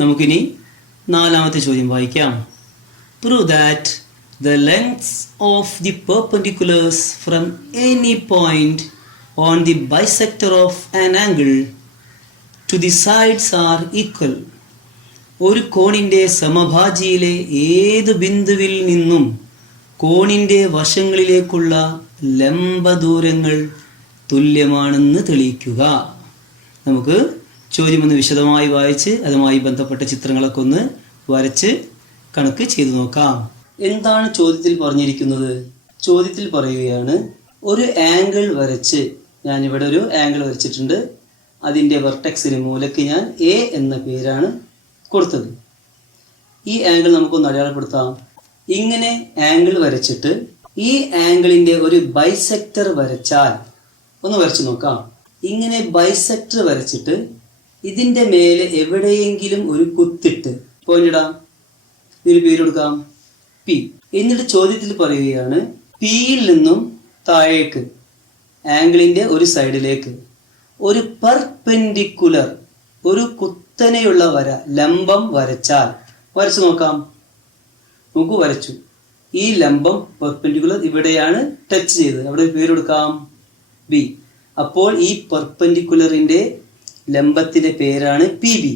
നമുക്കിനി നാലാമത്തെ ചോദ്യം വായിക്കാം. Prove that the lengths of the perpendiculars from any point on the bisector of an angle to the sides are equal. ഒരു കോണിൻ്റെ സമഭാജിയിലെ ഏത് ബിന്ദുവിൽ നിന്നും കോണിൻ്റെ വശങ്ങളിലേക്കുള്ള ലംബ ദൂരങ്ങൾ തുല്യമാണെന്ന് തെളിയിക്കുക. നമുക്ക് ചോദ്യം ഒന്ന് വിശദമായി വായിച്ച് അതുമായി ബന്ധപ്പെട്ട ചിത്രങ്ങളൊക്കെ ഒന്ന് വരച്ച് കണക്ക് ചെയ്തു നോക്കാം. എന്താണ് ചോദ്യത്തിൽ പറഞ്ഞിരിക്കുന്നത്? ചോദ്യത്തിൽ പറയുകയാണ്, ഒരു ആംഗിൾ വരച്ച്, ഞാനിവിടെ ഒരു ആംഗിൾ വരച്ചിട്ടുണ്ട്. അതിൻ്റെ വെർട്ടെക്സിന് മൂലയ്ക്ക് ഞാൻ എ എന്ന പേരാണ് കൊടുത്തത്. ഈ ആംഗിൾ നമുക്കൊന്ന് അടയാളപ്പെടുത്താം. ഇങ്ങനെ ആംഗിൾ വരച്ചിട്ട് ഈ ആംഗിളിൻ്റെ ഒരു ബൈസെക്ടർ വരച്ചാൽ, ഒന്ന് വരച്ച് നോക്കാം. ഇങ്ങനെ ബൈസെക്ടർ വരച്ചിട്ട് ഇതിൻ്റെ മേലെ എവിടെയെങ്കിലും ഒരു കുത്തിട്ട് പോയിന്റ് ഇടാം. ഇതിന് പേര് കൊടുക്കാം പി. എന്നിട്ട് ചോദ്യത്തിൽ പറയുകയാണ്, പിയിൽ നിന്നും താഴേക്ക് ആംഗിളിൻ്റെ ഒരു സൈഡിലേക്ക് ഒരു പെർപെൻഡിക്കുലർ, ഒരു കുത്തനെയുള്ള വര, ലംബം വരച്ചാൽ. വരച്ചു നോക്കാം. നോക്കൂ, വരച്ചു. ഈ ലംബം പെർപെൻഡിക്കുലർ ഇവിടെയാണ് ടച്ച് ചെയ്തത്. അവിടെ പേര് കൊടുക്കാം ബി. അപ്പോൾ ഈ പെർപെൻഡിക്കുലറിൻ്റെ ലംബത്തിൻ്റെ പേരാണ് പി ബി.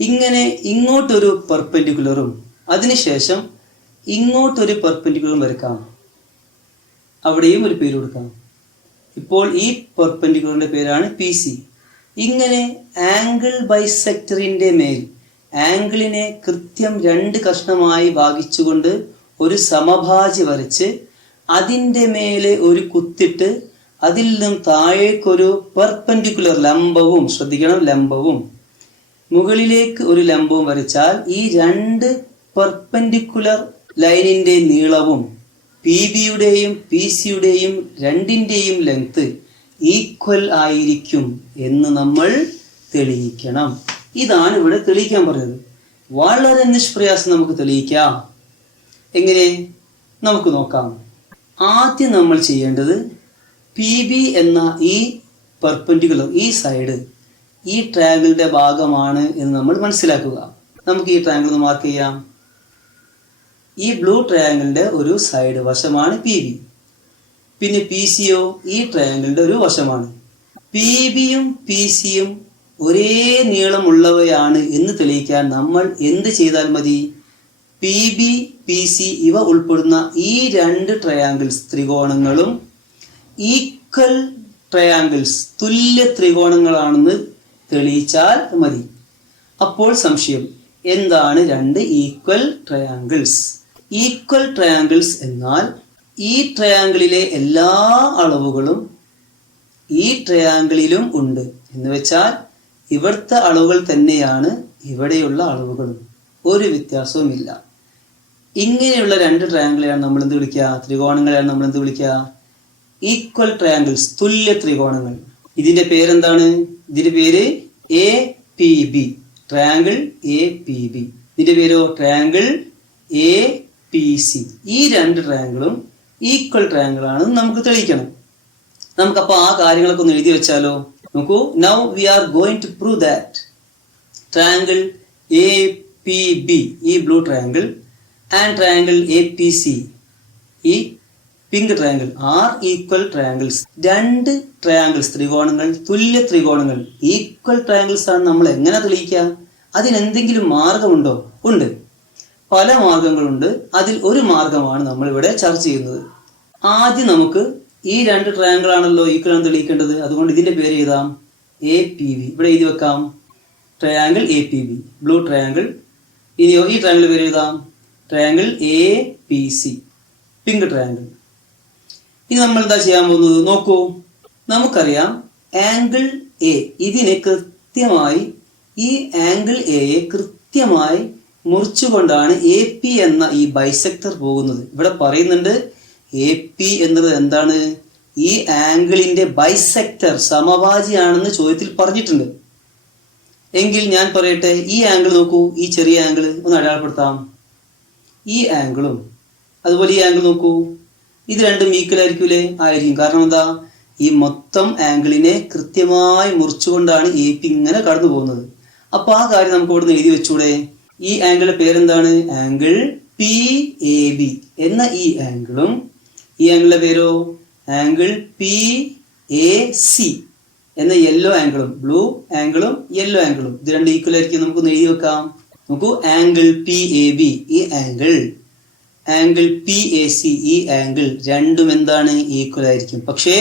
ഇങ്ങനെ ഇങ്ങോട്ടൊരു പെർപെൻഡിക്കുലറും അതിനുശേഷം ഇങ്ങോട്ടൊരു പെർപെൻഡിക്കുലറും വരക്കാം. അവിടെയും ഒരു പേര് കൊടുക്കാം. ഇപ്പോൾ ഈ പെർപെൻഡിക്കുലറിൻ്റെ പേരാണ് പി സി. ഇങ്ങനെ ആംഗിൾ ബൈസെക്ടറിൻ്റെ മേൽ ആംഗിളിനെ കൃത്യം 2 കഷ്ണമായി ഭാഗിച്ചുകൊണ്ട് ഒരു സമഭാജി വരച്ച് അതിൻ്റെ മേലെ ഒരു കുത്തിട്ട് അതിൽ നിന്നും താഴേക്കൊരു പെർപെൻഡിക്കുലർ ലംബവും, ശ്രദ്ധിക്കണം, ലംബവും മുകളിലേക്ക് ഒരു ലംബവും വരച്ചാൽ ഈ 2 പെർപെൻഡിക്കുലർ ലൈനിൻ്റെ നീളവും പി ബിയുടെയും പി സിയുടെയും രണ്ടിൻ്റെയും ലെങ്ത് ഈക്വൽ ആയിരിക്കും എന്ന് നമ്മൾ തെളിയിക്കണം. ഇതാണ് ഇവിടെ തെളിയിക്കാൻ പറഞ്ഞത്. വളരെ നിഷ്പ്രയാസം നമുക്ക് തെളിയിക്കാം. എങ്ങനെ? നമുക്ക് നോക്കാം. ആദ്യം നമ്മൾ ചെയ്യേണ്ടത് പി ബി എന്ന ഈ പെർപെൻഡിക്കുലർ, ഈ സൈഡ് ഈ ട്രയാങ്കിളിൻ്റെ ഭാഗമാണ് എന്ന് നമ്മൾ മനസ്സിലാക്കുക. നമുക്ക് ഈ ട്രയാങ്കിൾ ഒന്ന് മാർക്ക് ചെയ്യാം. ഈ ബ്ലൂ ട്രയാങ്കിളിൻ്റെ ഒരു സൈഡ് വശമാണ് പി ബി. പിന്നെ പി സിയോ ഈ ട്രയാങ്കിളിൻ്റെ ഒരു വശമാണ്. പി ബിയും പി സിയും ഒരേ നീളമുള്ളവയാണ് എന്ന് തെളിയിക്കാൻ നമ്മൾ എന്ത് ചെയ്താൽ മതി? പി ബി പി സി ഇവ ഉൾപ്പെടുന്ന ഈ 2 ട്രയാങ്കിൾസ്, ത്രികോണങ്ങളും ഈക്വൽ ട്രയാങ്കിൾസ്, തുല്യ ത്രികോണങ്ങളാണെന്ന് തെളിയിച്ചാൽ മതി. അപ്പോൾ സംശയം, എന്താണ് 2 ഈക്വൽ ട്രയാങ്കിൾസ്? ഈക്വൽ ട്രയാങ്കിൾസ് എന്നാൽ ഈ ട്രയാങ്കിളിലെ എല്ലാ അളവുകളും ഈ ട്രയാങ്കിളിലും ഉണ്ട് എന്ന് വെച്ചാൽ ഇവിടുത്തെ അളവുകൾ തന്നെയാണ് ഇവിടെയുള്ള അളവുകളും, ഒരു വ്യത്യാസവുമില്ല. ഇങ്ങനെയുള്ള 2 ട്രയാങ്കിളെയാണ് നമ്മൾ എന്ത് വിളിക്കുക? ത്രികോണങ്ങളെയാണ് നമ്മൾ എന്ത് വിളിക്കുക? ഈക്വൽ ട്രയാങ്കിൾസ്, തുല്യ ത്രികോണങ്ങൾ. ഇതിന്റെ പേരെന്താണ്? ഇതിന്റെ പേര് A P B, triangle A P B. ഇതിന്റെ പേരോ ട്രയാങ്കിൾ എ പി സി. ഈ 2 ട്രയാങ്കിളും ഈക്വൽ ട്രയാങ്കിൾ ആണെന്ന് നമുക്ക് തെളിയിക്കണം. നമുക്കപ്പോൾ ആ കാര്യങ്ങളൊക്കെ ഒന്ന് എഴുതി വെച്ചാലോ. നോക്കൂ, now we are going to prove that triangle A P B, ഈ blue triangle, and triangle A P C, ഈ pink triangle, are equal triangles. 2 triangles, ത്രികോണങ്ങൾ, തുല്യ ത്രികോണങ്ങൾ, ഈക്വൽ ട്രയാങ്കിൾസ് ആണ്. നമ്മൾ എങ്ങനെ തെളിയിക്കുക? അതിനെന്തെങ്കിലും മാർഗമുണ്ടോ? ഉണ്ട്, പല മാർഗങ്ങളുണ്ട്. അതിൽ ഒരു മാർഗമാണ് നമ്മളിവിടെ ചർച്ച ചെയ്യുന്നത്. ആദ്യം നമുക്ക് ഈ 2 ട്രയാങ്കിൾ ആണല്ലോ ഈക്വൽ ആണ് തെളിയിക്കേണ്ടത്. അതുകൊണ്ട് ഇതിന്റെ പേര് എഴുതാം എ പി ബി. ഇവിടെ എഴുതി വെക്കാം triangle A P B, blue triangle. ഇനിയോ ഈ ട്രയാങ്കിൾ പേര് എഴുതാം triangle A P C, pink triangle. ഇനി നമ്മൾ എന്താ ചെയ്യാൻ പോകുന്നത്? നോക്കൂ, നമുക്കറിയാം ആംഗിൾ എ, ഇതിനെ കൃത്യമായി, ഈ ആംഗിൾ എയെ കൃത്യമായി മുറിച്ചുകൊണ്ടാണ് എ പി എന്ന ഈ ബൈസെക്ടർ പോകുന്നത്. ഇവിടെ പറയുന്നുണ്ട് എ പി എന്നത് എന്താണ്? ഈ ആംഗിളിന്റെ ബൈസെക്ടർ, സമഭാജിയാണെന്ന് ചോദ്യത്തിൽ പറഞ്ഞിട്ടുണ്ട്. എങ്കിൽ ഞാൻ പറയട്ടെ, ഈ ആംഗിൾ നോക്കൂ, ഈ ചെറിയ ആംഗിൾ ഒന്ന് അടയാളപ്പെടുത്താം. ഈ ആംഗിളും അതുപോലെ ഈ ആംഗിൾ നോക്കൂ, ഇത് രണ്ടും ഈക്വൽ ആയിരിക്കൂലേ? ആയിരിക്കും. കാരണം എന്താ? ഈ മൊത്തം ആംഗിളിനെ കൃത്യമായി മുറിച്ചുകൊണ്ടാണ് എ പി ഇങ്ങനെ കടന്നു പോകുന്നത്. അപ്പൊ ആ കാര്യം നമുക്ക് ഇവിടുന്ന് എഴുതി വെച്ചൂടെ? ഈ ആംഗിളിന്റെ പേരെന്താണ്? ആംഗിൾ പി എ ബി എന്ന ഈ ആംഗിളും ഈ ആംഗിളിന്റെ പേരോ ആംഗിൾ പി എ സി എന്ന യെല്ലോ ആംഗിളും, ബ്ലൂ ആംഗിളും യെല്ലോ ആംഗിളും ഇത് രണ്ട് ഈക്വൽ ആയിരിക്കും. നമുക്കൊന്ന് എഴുതി വെക്കാം. നോക്കൂ, ആംഗിൾ പി എ ബി ഈ ആംഗിൾ പി എ സി ഈ ആംഗിൾ രണ്ടും എന്താണ്? ഈക്വൽ ആയിരിക്കും. പക്ഷേ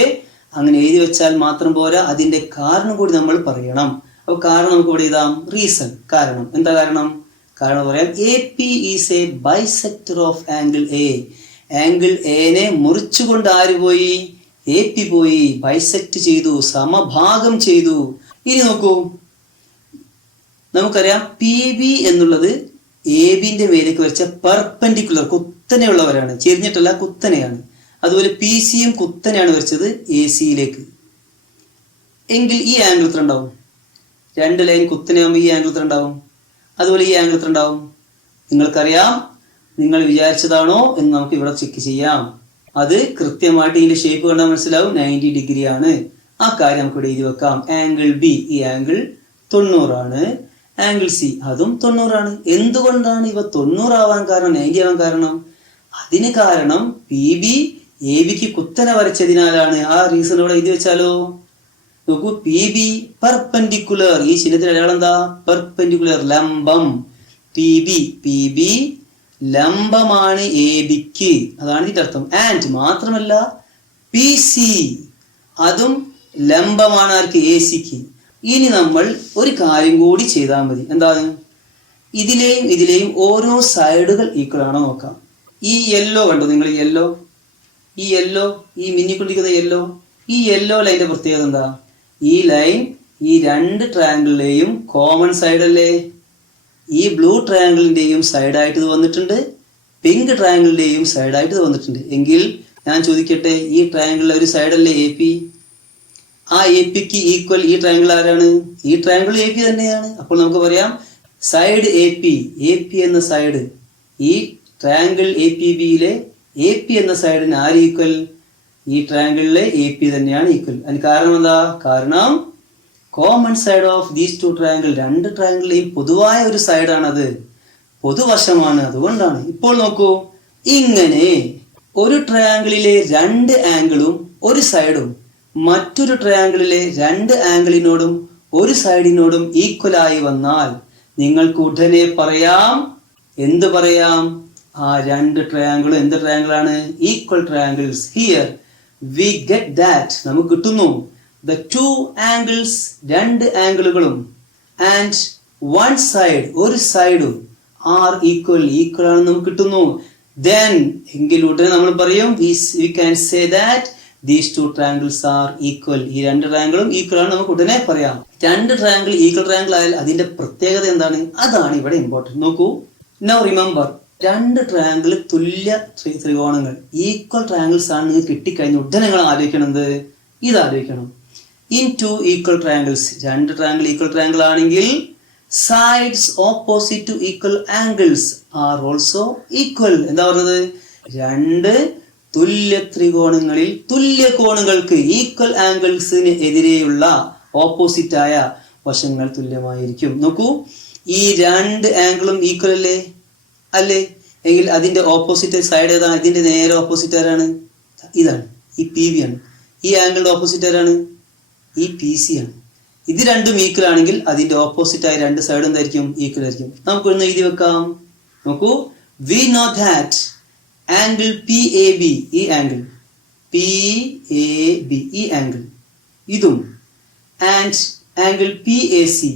അങ്ങനെ എഴുതി വെച്ചാൽ മാത്രം പോരാ, അതിന്റെ കാരണം കൂടി നമ്മൾ പറയണം. അപ്പൊ കാരണം നമുക്ക് ഇവിടെ എഴുതാം. റീസൺ, കാരണം. എന്താ കാരണം? കാരണം പറയാം, A P is a bisector of angle A. Angle എനെ മുറിച്ചുകൊണ്ട് ആര് പോയി? എ പി പോയി, ബൈസെക്ട് ചെയ്തു, സമഭാഗം ചെയ്തു. ഇനി നോക്കൂ, നമുക്കറിയാം പി ബി എന്നുള്ളത് എ ബിന്റെ മേലേക്ക് വരച്ച പെർപെൻഡിക്കുലർ, കുത്തനെയുള്ളവരാണ്, ചെരിഞ്ഞിട്ടല്ല, കുത്തനെയാണ്. അതുപോലെ പി സിയും കുത്തനെയാണ് വരച്ചത് എ സിയിലേക്ക്. എങ്കിൽ ഈ ആംഗിൾ എത്ര ഉണ്ടാവും? രണ്ട് ലൈൻ കുത്തനെയാകുമ്പോൾ ഈ ആംഗിൾ എത്ര ഉണ്ടാവും? അതുപോലെ ഈ ആംഗിൾ എത്ര ഉണ്ടാവും? നിങ്ങൾക്കറിയാം, നിങ്ങൾ വിചാരിച്ചതാണോ എന്ന് നമുക്ക് ഇവിടെ ചെക്ക് ചെയ്യാം. അത് കൃത്യമായിട്ട് ഇതിന്റെ ഷേപ്പ് കണ്ടാൽ മനസ്സിലാവും, 90 ഡിഗ്രി ആണ്. ആ കാര്യം നമുക്ക് ഇവിടെ എഴുതി വെക്കാം. ആംഗിൾ ബി ഈ ആംഗിൾ 90 ആണ്. ആംഗിൾ സി അതും 90 ആണ്. എന്തുകൊണ്ടാണ് ഇവ 90 ആവാൻ കാരണം, 90 ആവാൻ കാരണം? അതിന് കാരണം പി ബി എ ബിക്ക് കുത്തനെ വരച്ചതിനാലാണ്. ആ റീസൺ ഇവിടെ എഴുതി വെച്ചാലോ? നോക്കൂ, പി ബി പെർപെൻഡിക്കുലർ, ഈ ചിഹ്നത്തിന് അടയാളം എന്താ? പെർപെൻഡിക്കുലർ, ലംബം. പി ബി ലംബമാണ് എ ബിക്ക്, അതാണ് ഇതിന്റെ അർത്ഥം. ആൻഡ് മാത്രമല്ല പി സി അതും ലംബമാണ് ആർക്ക്? എ സിക്ക്. ഇനി നമ്മൾ ഒരു കാര്യം കൂടി ചെയ്താൽ മതി. എന്താണ്? ഇതിലെയും ഓരോ സൈഡുകൾ ഈക്വൽ ആണോ നോക്കാം. ഈ യെല്ലോ കണ്ടോ നിങ്ങൾ? ഈ യെല്ലോ ഈ മിന്നിക്കൊണ്ടിരിക്കുന്ന ഈ യെല്ലോ ലൈൻ്റെ പ്രത്യേകത എന്താ? ഈ ലൈൻ ഈ രണ്ട് ട്രയാങ്കിളിലെയും കോമൺ സൈഡ് അല്ലേ? ഈ ബ്ലൂ ട്രയാങ്കിളിന്റെയും സൈഡായിട്ട് ഇത് വന്നിട്ടുണ്ട്, പിങ്ക് ട്രയാങ്കിളിന്റെയും സൈഡായിട്ട് ഇത് വന്നിട്ടുണ്ട്. എങ്കിൽ ഞാൻ ചോദിക്കട്ടെ, ഈ ട്രയാങ്കിളിലെ ഒരു സൈഡല്ലേ എ പി? ആ എ പിക്ക് ഈക്വൽ ഈ ട്രയാങ്കിൾ ആരാണ്? ഈ ട്രയാങ്കിൾ എ പി തന്നെയാണ്. അപ്പോൾ നമുക്ക് പറയാം, സൈഡ് എ പി എന്ന സൈഡ് ഈ ട്രയാങ്കിൾ എ പി ബിയിലെ എ പി എന്ന സൈഡിന് ആര് ഈക്വൽ? ഈ ട്രയാങ്കിളിലെ എ പി തന്നെയാണ് ഈക്വൽ. അതിന് കാരണം എന്താ? കാരണം common side of these two triangle, രണ്ട് ട്രയാങ്കിളിലെയും പൊതുവായ ഒരു സൈഡാണത്, പൊതുവശമാണ്, അതുകൊണ്ടാണ്. ഇപ്പോൾ നോക്കൂ, ഇങ്ങനെ ഒരു ട്രയാങ്കിളിലെ രണ്ട് ആംഗിളും ഒരു സൈഡും മറ്റൊരു ട്രയാങ്കിളിലെ രണ്ട് ആംഗിളിനോടും ഒരു സൈഡിനോടും ഈക്വലായി വന്നാൽ നിങ്ങൾക്ക് ഉടനെ പറയാം, എന്ത് പറയാം? ആ രണ്ട് ട്രയാങ്കിളും എന്ത് ട്രയാങ്കിളാണ്? Equal triangles. Here we get that, നമുക്ക് കിട്ടുന്നു the two angles, രണ്ട് ആംഗിളുകളും, and one side, ഒരു സൈഡും, are equal ആണെന്ന് നമുക്ക് കിട്ടുന്നു. Then എങ്കിൽ ഉടനെ നമ്മൾ പറയും, we can say that these two triangles are equal. ഈ രണ്ട് ട്രയാങ്കിളും ഈക്വൽ ആണ് നമുക്ക് ഉടനെ പറയാം. രണ്ട് ട്രയാങ്കിൾ ഈക്വൽ ട്രയാങ്കിൾ ആയാൽ അതിന്റെ പ്രത്യേകത എന്താണ്? അതാണ് ഇവിടെ ഇമ്പോർട്ടൻറ്റ്. നോക്കൂ, now remember, രണ്ട് ട്രയാങ്കിൾ തുല്യ ത്രികോണങ്ങൾ, ഈക്വൽ ട്രയാങ്കിൾസ് ആണ് നിങ്ങൾക്ക് കിട്ടിക്കഴിഞ്ഞ ഉടനെ നിങ്ങൾ ആലോചിക്കണത് ഇതാലോചിക്കണം. In two equal triangles, രണ്ട് ട്രയാങ്കിൾ ഈക്വൽ ട്രയാങ്കിൾ ആണെങ്കിൽ sides opposite to equal angles are also equal. എന്താ പറഞ്ഞത്? രണ്ട് തുല്യ ത്രികോണങ്ങളിൽ തുല്യ കോണുകൾക്ക് ഈക്വൽ ആംഗിൾസിന് എതിരെയുള്ള ഓപ്പോസിറ്റ് ആയ വശങ്ങൾ തുല്യമായിരിക്കും. നോക്കൂ, ഈ രണ്ട് ആംഗിളും ഈക്വൽ അല്ലേ? എങ്കിൽ അതിന്റെ ഓപ്പോസിറ്റ് സൈഡ് ഏതാണ്? ഇതിന്റെ നേരെ ഓപ്പോസിറ്റ് ആരാണ്? ഇതാണ്, ഈ പി ബി ആണ്. ഈ ആംഗിളിന്റെ ഓപ്പോസിറ്റ് ആരാണ്? ഈ പി സി ആണ്. ഇത് രണ്ടും ഈക്വൽ ആണെങ്കിൽ അതിന്റെ ഓപ്പോസിറ്റ് ആയ രണ്ട് സൈഡും എന്തായിരിക്കും? ഈക്വൽ ആയിരിക്കും. നമുക്കൊന്ന് എഴുതി വെക്കാം. നോക്കൂ, V know that angle P A B, ഈ ആംഗിൾ പി എ ബി ഈ ആംഗിൾ ഇതും, and angle P A C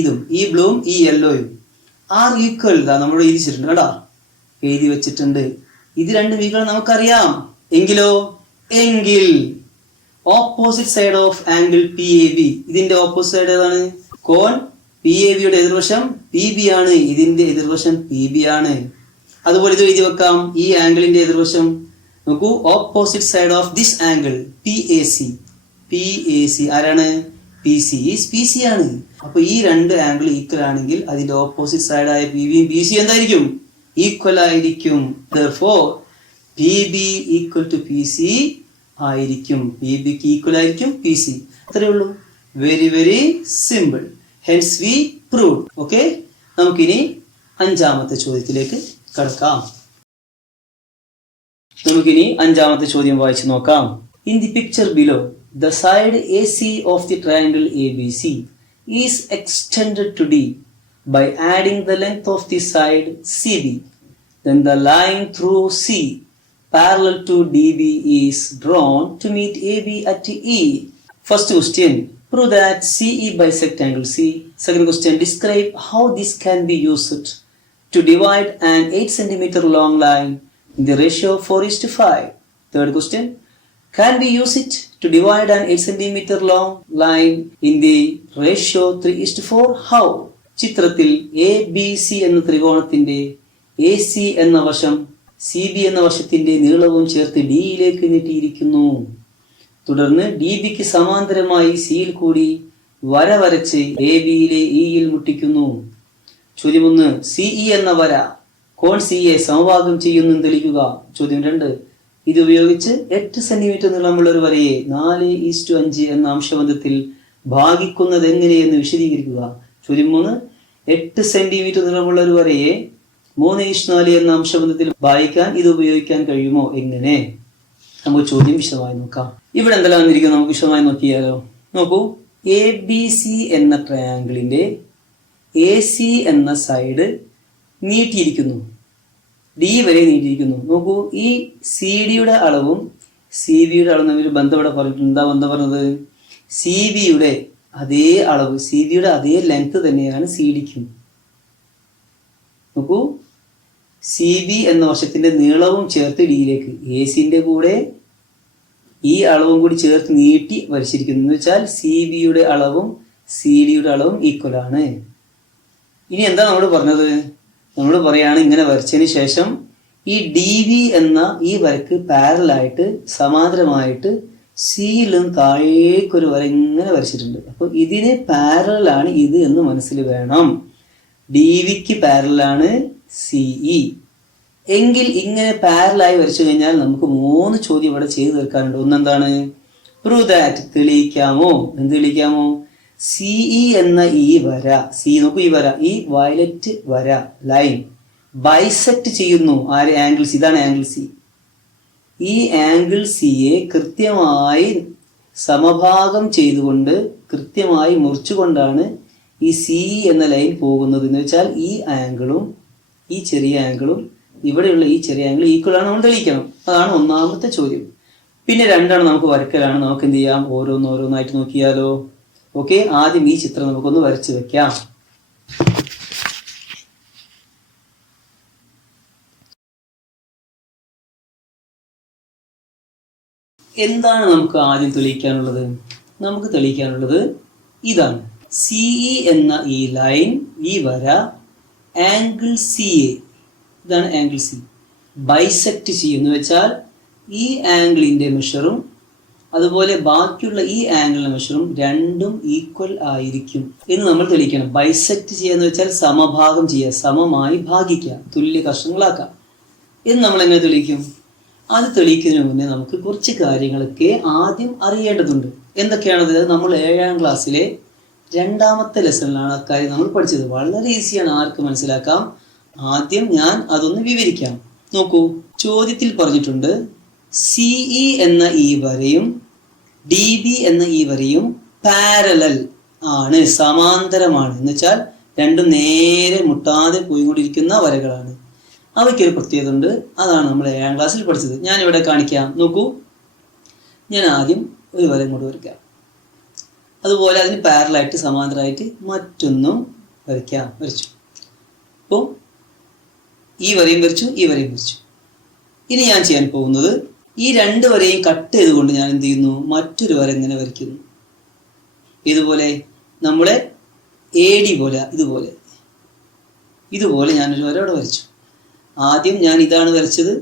ഇതും, ഈ ബ്ലൂവും ഈ യെല്ലോയും ആർ ഈക്വൽ. നമ്മൾ എഴുതിച്ചിട്ടുണ്ട് കേട്ടോ, എഴുതി വെച്ചിട്ടുണ്ട്. ഇത് രണ്ടും ഈക്വൽ നമുക്കറിയാം. എങ്കിൽ opposite side of angle P A B, ഇതിന്റെ ഓപ്പോസിറ്റ് സൈഡ് ഏതാണ്? കോൺ പി എ ബിയുടെ എതിർവശം പി ബി ആണ്, ഇതിന്റെ എതിർവശം പി ബി ആണ്. അതുപോലെ ഇത് എഴുതി വെക്കാം, ഈ ആംഗിളിന്റെ എതിർവശം നോക്കൂ, opposite side of this angle P A C ആരാണ്? പി സി ആണ്. അപ്പൊ ഈ രണ്ട് ആംഗിൾ ഈക്വൽ ആണെങ്കിൽ അതിന്റെ ഓപ്പോസിറ്റ് സൈഡ് ആയ പി ബിയും പി സി എന്തായിരിക്കും? ഈക്വൽ ആയിരിക്കും. Therefore, P B equal to P C ആയിരിക്കും. പി ബിക്ക് ഈക്വൽ ആയിരിക്കും പി സി. അത്രേ ഉള്ളൂ. Very very simple. Hence we prove. Okay, നമുക്കിനി അഞ്ചാമത്തെ ചോദ്യത്തിലേക്ക് കടക്കാം. നമുക്കിനി അഞ്ചാമത്തെ ചോദ്യം വായിച്ചു നോക്കാം. In the picture below the side AC of the triangle ABC is extended to D by adding the length of the side CB. Then the line through C parallel to DB is drawn to meet AB at E. First question, prove that CE bisect angle C. Second question, describe how this can be used to divide an 8 cm long line in the ratio 4:5. Third question, can we use it to divide an 8 cm long line in the ratio 3:4? How? ചിത്രത്തിൽ A B C എന്ന ത്രികോണത്തിന്റെ A C എന്ന വശം C B എന്ന വശത്തിന്റെ നീളവും ചേർത്ത് ഡിയിലേക്ക് നീട്ടിയിരിക്കുന്നു. തുടർന്ന് ഡി ബിക്ക് സമാന്തരമായി സിയിൽ കൂടി വര വരച്ച് എ ബിയിലെ ഇയിൽ മുട്ടിക്കുന്നു. ചോദ്യം 1, സിഇ എന്ന വര കോൺ സിയെ സമഭാഗം ചെയ്യുന്നു തെളിയിക്കുക. ചോദ്യം 2, ഇതുപയോഗിച്ച് 8 സെന്റിമീറ്റർ നീളമുള്ള ഒരു വരയെ 4:5 എന്ന അംശബന്ധത്തിൽ ഭാഗിക്കുന്നത് എങ്ങനെയെന്ന് വിശദീകരിക്കുക. ചോദ്യം 3, 8 സെന്റിമീറ്റർ നീളമുള്ള ഒരു വരയെ 3:4 എന്ന അംശബന്ധത്തിൽ ഭാഗിക്കാൻ ഇത് ഉപയോഗിക്കാൻ കഴിയുമോ, എങ്ങനെ? നമുക്ക് ചോദ്യം വിശദമായി നോക്കാം. ഇവിടെ എന്തെല്ലാം വന്നിരിക്കുന്നു നമുക്ക് വിശദമായി നോക്കിയാലോ. നോക്കൂ, എ ബി സി എന്ന ട്രയാങ്കിളിന്റെ എ സി എന്ന സൈഡ് നീട്ടിയിരിക്കുന്നു, ഡി വരെ നീട്ടിയിരിക്കുന്നു. നോക്കൂ, ഈ സി ഡിയുടെ അളവും സി ബിയുടെ അളവും തമ്മിൽ ബന്ധം ഇവിടെ പറഞ്ഞിട്ടുണ്ട്. എന്താ ബന്ധം പറഞ്ഞത്? സി ബിയുടെ അതേ അളവ്, സി ബിയുടെ അതേ ലെങ്ത് തന്നെയാണ് സി ഡിക്കും. നോക്കൂ, സി ബി എന്ന വശത്തിന്റെ നീളവും ചേർത്ത് ഡിയിലേക്ക് എ സിന്റെ കൂടെ ഈ അളവും കൂടി ചേർത്ത് നീട്ടി വരച്ചിരിക്കുന്നു. എന്ന് വെച്ചാൽ സി ബിയുടെ അളവും സി ഡിയുടെ അളവും ഈക്വൽ ആണ്. ഇനി എന്താ നമ്മൾ പറഞ്ഞത്? നമ്മൾ പറയാണ് ഇങ്ങനെ വരച്ചതിന് ശേഷം ഈ ഡി വി എന്ന ഈ വരക്ക് പാരലായിട്ട് സമാന്തരമായിട്ട് സിയിലും താഴേക്കൊരു വര ഇങ്ങനെ വരച്ചിട്ടുണ്ട്. അപ്പോൾ ഇതിന് പാരലാണ് ഇത് എന്ന് മനസ്സിൽ വേണം. ഡി വിക്ക് പാരലാണ് സിഇ. എങ്കിൽ ഇങ്ങനെ പാരലായി വരച്ചു കഴിഞ്ഞാൽ നമുക്ക് 3 ചോദ്യം ഇവിടെ ചെയ്തു തീർക്കാനുണ്ട്. ഒന്നെന്താണ്? Prove that, തെളിയിക്കാമോ. എന്ത് തെളിയിക്കാമോ? സിഇ എന്ന ഈ വര, സി നോക്കൂ, ഈ വര, ഈ വയലറ്റ് വര ലൈൻ ബൈസെക്ട് ചെയ്യുന്നു ആര്? Angle C. ഇതാണ് ആംഗിൾ സി. ഈ ആംഗിൾ സിയെ കൃത്യമായി സമഭാഗം ചെയ്തുകൊണ്ട് കൃത്യമായി മുറിച്ചുകൊണ്ടാണ് ഈ സി എന്ന ലൈൻ പോകുന്നത്. എന്ന് വെച്ചാൽ ഈ ആംഗിളും ഈ ചെറിയ ആംഗിളും ഇവിടെയുള്ള ഈ ചെറിയ ആംഗിൾ ഈക്വൽ ആണ് നമ്മൾ തെളിയിക്കണം. അതാണ് ഒന്നാമത്തെ ചോദ്യം. പിന്നെ 2 നമുക്ക് വരക്കലാണ്. നമുക്ക് എന്ത് ചെയ്യാം? ഓരോന്നായിട്ട് നോക്കിയാലോ. ഓക്കെ, ആദ്യം ഈ ചിത്രം നമുക്കൊന്ന് വരച്ചു വെക്കാം. എന്താണ് നമുക്ക് ആദ്യം തെളിയിക്കാനുള്ളത്? നമുക്ക് തെളിയിക്കാനുള്ളത് ഇതാണ്. സിഇ എന്ന ഈ ലൈൻ, ഈ വര ആംഗിൾ സി എ, ഇതാണ് ആംഗിൾ സി, ബൈസെക്ട് ചെയ്യുന്നു വെച്ചാൽ ഈ ആംഗിളിന്റെ മെഷറും അതുപോലെ ബാക്കിയുള്ള ഈ ആംഗിളിന്റെ മെഷറും രണ്ടും ഈക്വൽ ആയിരിക്കും എന്ന് നമ്മൾ തെളിയിക്കണം. ബൈസെക്ട് ചെയ്യാന്ന് വെച്ചാൽ സമഭാഗം ചെയ്യുക, സമമായി ഭാഗിക്കുക, തുല്യ കഷ്ണങ്ങളാക്കാം എന്ന് നമ്മൾ എങ്ങനെ തെളിയിക്കും? അത് തെളിയിക്കുന്നതിന് മുന്നേ നമുക്ക് കുറച്ച് കാര്യങ്ങളൊക്കെ ആദ്യം അറിയേണ്ടതുണ്ട്. എന്തൊക്കെയാണത്? നമ്മൾ 7ാം ക്ലാസ്സിലെ 2ാമത്തെ ലെസണിലാണ് അക്കാര്യം നമ്മൾ പഠിച്ചത്. വളരെ ഈസിയാണ്, ആർക്ക് മനസ്സിലാക്കാം. ആദ്യം ഞാൻ അതൊന്ന് വിവരിക്കാം. നോക്കൂ, ചോദ്യത്തിൽ പറഞ്ഞിട്ടുണ്ട് സിഇ എന്ന ഈ വരയും ഡി ബി എന്ന ഈ വരയും പാരലൽ ആണ്, സമാന്തരമാണ്. എന്ന് വെച്ചാൽ രണ്ടും നേരെ മുട്ടാതെ പോയിക്കൊണ്ടിരിക്കുന്ന വരകളാണ്. അവയ്ക്കൊരു പ്രത്യേകത ഉണ്ട്, അതാണ് നമ്മൾ 7ാം ക്ലാസ്സിൽ പഠിച്ചത്. ഞാൻ ഇവിടെ കാണിക്കാം. നോക്കൂ, ഞാൻ ആദ്യം ഒരു വര ഇങ്ങോട്ട് വരയ്ക്കാം, അതുപോലെ അതിന് പാരലായിട്ട് സമാന്തരമായിട്ട് മറ്റൊന്നും വരച്ചു. അപ്പോൾ ഈ വരയും വരച്ചു, ഈ വരയും വരച്ചു. ഇനി ഞാൻ ചെയ്യാൻ പോകുന്നത് ഈ 2 വരയും കട്ട് ചെയ്തുകൊണ്ട് ഞാൻ എന്ത് ചെയ്യുന്നു? മറ്റൊരു വര ഇങ്ങനെ വരയ്ക്കുന്നു. ഇതുപോലെ നമ്മളെ എ ഡി പോലെ ഇതുപോലെ ഞാനൊരു വര അവിടെ വരച്ചു. ആദ്യം ഞാൻ ഇതാണ് വരച്ചത്,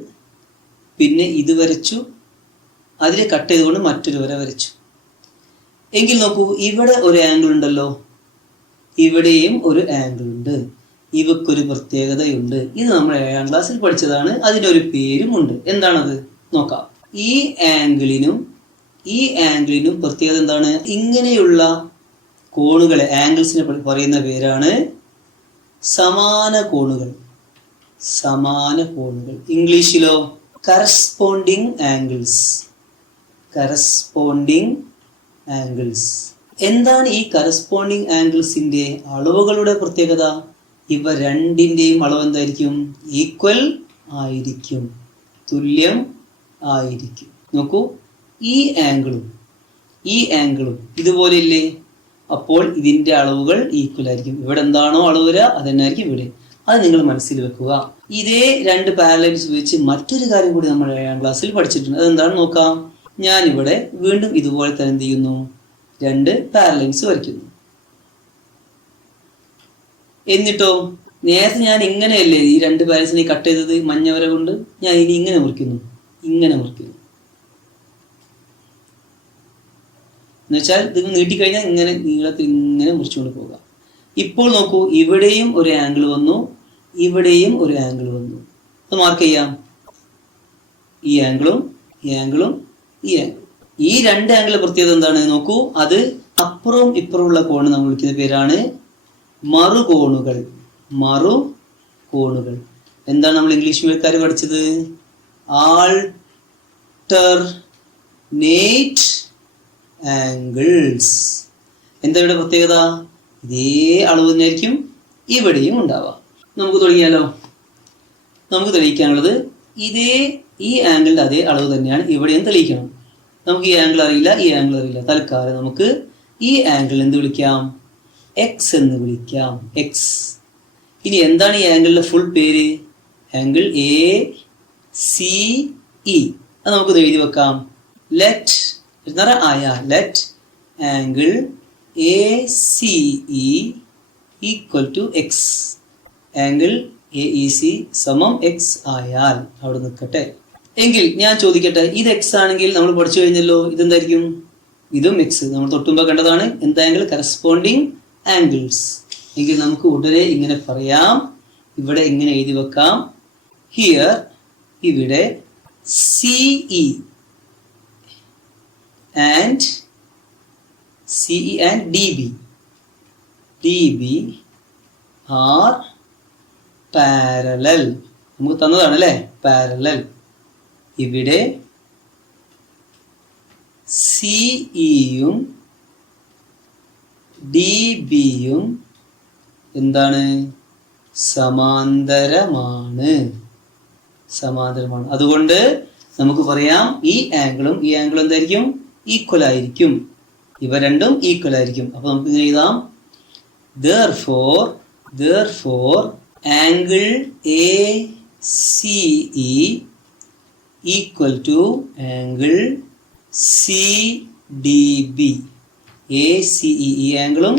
പിന്നെ ഇത് വരച്ചു, അതിനെ കട്ട് ചെയ്തുകൊണ്ട് മറ്റൊരു വര വരച്ചു. എങ്കിൽ നോക്കൂ, ഇവിടെ ഒരു ആംഗിൾ ഉണ്ടല്ലോ, ഇവിടെയും ഒരു ആംഗിൾ ഉണ്ട്. ഇവക്കൊരു പ്രത്യേകതയുണ്ട്. ഇത് നമ്മൾ 7ാം ക്ലാസ്സിൽ പഠിച്ചതാണ്. അതിനൊരു പേരും ഉണ്ട്. എന്താണത്? നോക്കാം. ഈ ആംഗിളിനും പ്രത്യേകത എന്താണ്? ഇങ്ങനെയുള്ള കോണുകളെ, ആംഗിൾസിനെ പറയുന്ന പേരാണ് സമാന കോണുകൾ. സമാന കോണുകൾ. ഇംഗ്ലീഷിലോ കറസ്പോണ്ടിങ് ആംഗിൾസ്. Corresponding angles. എന്താണ് ഈ കറസ്പോണ്ടിങ് ആംഗിൾസിന്റെ അളവുകളുടെ പ്രത്യേകത? ഇവ രണ്ടിന്റെയും അളവ് എന്തായിരിക്കും? ഈക്വൽ ആയിരിക്കും, തുല്യം ആയിരിക്കും. നോക്കൂ, ഈ ആംഗിളും ഇതുപോലെ ഇല്ലേ? അപ്പോൾ ഇതിന്റെ അളവുകൾ ഈക്വൽ ആയിരിക്കും. ഇവിടെ എന്താണോ അളവ് വരിക അത് തന്നെ ആയിരിക്കും ഇവിടെ. അത് നിങ്ങൾ മനസ്സിൽ വെക്കുക. ഇതേ രണ്ട് പാരലൽസ് ഉപയോഗിച്ച് മറ്റൊരു കാര്യം കൂടി നമ്മൾ 7ാം ക്ലാസ്സിൽ പഠിച്ചിട്ടുണ്ട്. അതെന്താണെന്ന് നോക്കാം. ഞാനിവിടെ വീണ്ടും ഇതുപോലെ തന്നെ എന്ത് ചെയ്യുന്നു? രണ്ട് പാരലൽസ് വരയ്ക്കുന്നു. എന്നിട്ടോ നേരത്തെ ഞാൻ ഇങ്ങനെയല്ലേ ഈ രണ്ട് പാരലൽസിനെ കട്ട് ചെയ്തത് മഞ്ഞ വര കൊണ്ട്? ഞാൻ ഇനി ഇങ്ങനെ മുറിക്കുന്നു. എന്നുവെച്ചാൽ ഇത് നീട്ടിക്കഴിഞ്ഞാൽ ഇങ്ങനെ നീളത്തിൽ ഇങ്ങനെ മുറിച്ചുകൊണ്ട് പോകാം. ഇപ്പോൾ നോക്കൂ, ഇവിടെയും ഒരു ആംഗിൾ വന്നു, ഇവിടെയും ഒരു ആംഗിൾ വന്നു. അത് മാർക്ക് ചെയ്യാം. ഈ ആംഗിളും ഈ ആംഗിളും ഈ ആംഗിളും. ഈ രണ്ട് ആംഗിളിലെ പ്രത്യേകത എന്താണ്? നോക്കൂ, അത് അപ്പുറവും ഇപ്പുറമുള്ള കോണ് നമ്മൾ വിളിക്കുന്ന പേരാണ് മറുകോണുകൾ. മറുകോണുകൾ. എന്താണ് നമ്മൾ ഇംഗ്ലീഷ് മീഡിയക്കാർ പഠിച്ചത്? Alternate angles. എന്താ ഇവിടെ പ്രത്യേകത? ഇതേ അളവ് തന്നെയായിരിക്കും ഇവിടെയും ഉണ്ടാവാം. നമുക്ക് തുടങ്ങിയാലോ? നമുക്ക് തെളിയിക്കാനുള്ളത് ഈ ആംഗിളിന്റെ അതേ അളവ് തന്നെയാണ് ഇവിടെയും തെളിയിക്കണം. നമുക്ക് ഈ ആംഗിൾ അറിയില്ല. തൽക്കാലം നമുക്ക് ഈ ആംഗിൾ എന്ത് വിളിക്കാം? എക്സ് എന്ന് വിളിക്കാം. എക്സ്. ഇനി എന്താണ് ഈ ആംഗിളിന്റെ ഫുൾ പേര്? Angle ACE. അത് നമുക്ക് എഴുതി വെക്കാം. Let angle ACE equal to x. Angle AEC സമം എക്സ് ആയാൽ അവിടെ നിൽക്കട്ടെ. എങ്കിൽ ഞാൻ ചോദിക്കട്ടെ, ഇത് എക്സ് ആണെങ്കിൽ നമ്മൾ പഠിച്ചു കഴിഞ്ഞല്ലോ, ഇതെന്തായിരിക്കും? ഇതും എക്സ്. നമ്മൾ തൊട്ടുമ്പോ കണ്ടതാണ്. എന്താ ആംഗിൾ? Corresponding angles. എങ്കിൽ നമുക്ക് ഉടനെ ഇങ്ങനെ പറയാം. ഇവിടെ ഇങ്ങനെ എഴുതി വെക്കാം. ഹിയർ, ഇവിടെ CE and DB are parallel. നമുക്ക് തന്നതാണ് അല്ലേ? പാരലൽ. ഇവിടെ CEയും DBയും എന്താണ്? സമാന്തരമാണ്. അതുകൊണ്ട് നമുക്ക് പറയാം ഈ ആംഗിളും എന്തായിരിക്കും? ഈക്വൽ ആയിരിക്കും. ഇവ രണ്ടും ഈക്വൽ ആയിരിക്കും. അപ്പൊ നമുക്ക് ഇങ്ങനെ എഴുതാം. therefore angle ACE equal to angle CDB. ACE ഈ ആംഗിളും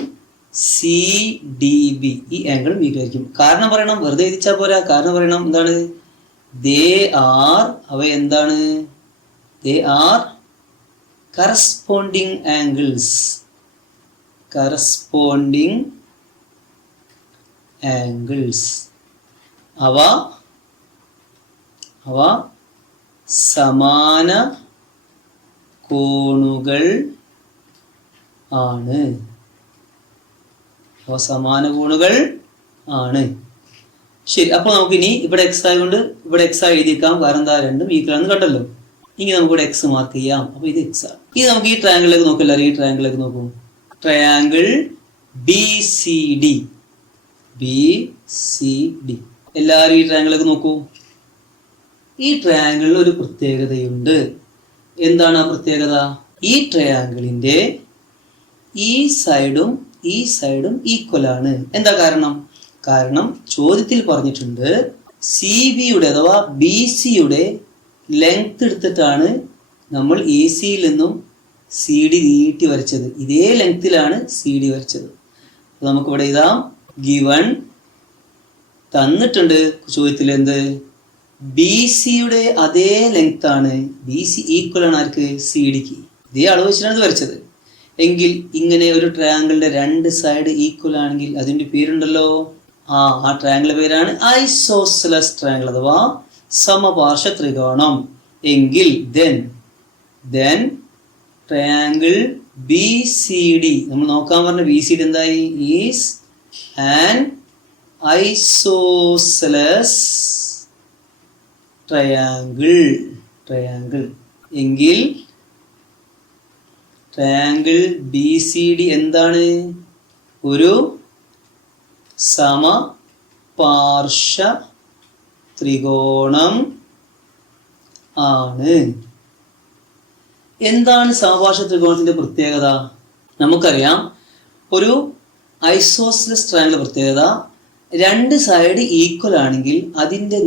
CDB ഈ ആംഗിളും ഈക്വൽ ആയിരിക്കും. കാരണം പറയണം, വെറുതെ എഴുതിച്ചാൽ പോരാ. കാരണം പറയണം. എന്താണ്? അവ എന്താണ്? they are corresponding angles. അവ സമാന കോണുകൾ ആണ്. ശരി. അപ്പോൾ നമുക്ക് ഇനി ഇവിടെ എക്സ് ആയതുകൊണ്ട് ഇവിടെ എക്സ് ആയി എഴുതിക്കാം. കാരണം എന്താ? രണ്ടും ഈക്വൽ ആണെന്ന് കണ്ടല്ലോ. ഇനി നമുക്ക് ഇവിടെ എക്സ് മാർക്ക് ചെയ്യാം. അപ്പൊ ഇത് എക്സ് ആണ്. ഇനി നമുക്ക് ഈ ട്രയാങ്കിളിലേക്ക് നോക്കില്ല. ഈ ട്രയാങ്കിളിലേക്ക് നോക്കൂ. Triangle BCD. എല്ലാവരും ഈ ട്രയാങ്കിളിലേക്ക് നോക്കൂ. ഈ ട്രയാങ്കിളിൽ ഒരു പ്രത്യേകതയുണ്ട്. എന്താണ് ആ പ്രത്യേകത? ഈ ട്രയാങ്കിളിന്റെ ഈ സൈഡും ഈക്വൽ ആണ്. എന്താ കാരണം? കാരണം ചോദ്യത്തിൽ പറഞ്ഞിട്ടുണ്ട് CBയുടെ അഥവാ BCയുടെ ലെങ്ത് എടുത്തിട്ടാണ് നമ്മൾ ACയിൽ നിന്നും CD നീട്ടി വരച്ചത്. ഇതേ ലെങ്ത്തിലാണ് CD വരച്ചത്. നമുക്കിവിടെ ഇതാം. ഗിവൺ തന്നിട്ടുണ്ട് ചോദ്യത്തിൽ എന്ത്? BCയുടെ അതേ ലെങ്ത് ആണ്. BC ഈക്വൽ ആണ് ആർക്ക്? CDക്ക്. ഇതേ അളവ് വെച്ചിട്ടാണ് വരച്ചത്. എങ്കിൽ ഇങ്ങനെ ഒരു ട്രയാങ്കിളിന്റെ രണ്ട് സൈഡ് ഈക്വൽ ആണെങ്കിൽ അതിന്റെ പേരുണ്ടല്ലോ. ആ ട്രയാങ്കിളിന്റെ പേരാണ് ഐസോസെലസ് ട്രയാങ്കിൾ അഥവാ സമപാർശ്വ ത്രികോണം. എങ്കിൽ then triangle B C D, നമ്മൾ നോക്കാൻ പറഞ്ഞ ബി സി ഡി എന്തായി? Is an isosceles triangle. എങ്കിൽ ട്രയാങ്കിൾ ബി സി ഡി എന്താണ്? ഒരു സമപാർശ്വ ത്രികോണം ആണ്. എന്താണ് സമപാർശ്വ ത്രികോണത്തിന്റെ പ്രത്യേകത? നമുക്കറിയാം, ഒരു ഐസോസെലസ് ട്രയാങ്കിൾ പ്രത്യേകത, രണ്ട് സൈഡ് ഈക്വൽ ആണെങ്കിൽ ഇതിന്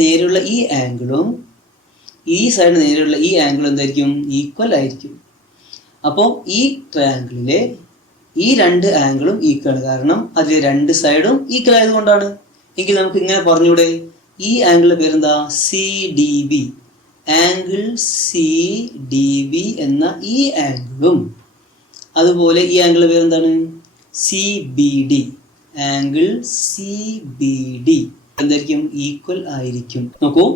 നേരെയുള്ള ഈ ആംഗിളും ഈ സൈഡിന് നേരെയുള്ള ഈ ആംഗിളും എന്തായിരിക്കും? ഈക്വൽ ആയിരിക്കും. അപ്പോൾ ഈ ട്രയാങ്കിളിലെ ഈ രണ്ട് ആംഗിളും ഈക്വൽ ആണ്. കാരണം അതിലെ രണ്ട് സൈഡും ഈക്വൽ ആയതുകൊണ്ടാണ്. എങ്കിൽ നമുക്ക് ഇങ്ങനെ പറഞ്ഞൂടെ? ഈ ആംഗിളിന്റെ പേരെന്താ? C D B. Angle C D B എന്ന ഈ ആംഗിളും അതുപോലെ ഈ ആംഗിളിന്റെ പേരെന്താണ്? C B D. Angle C B D എന്തായിരിക്കും? ഈക്വൽ ആയിരിക്കും. നോക്കൂ,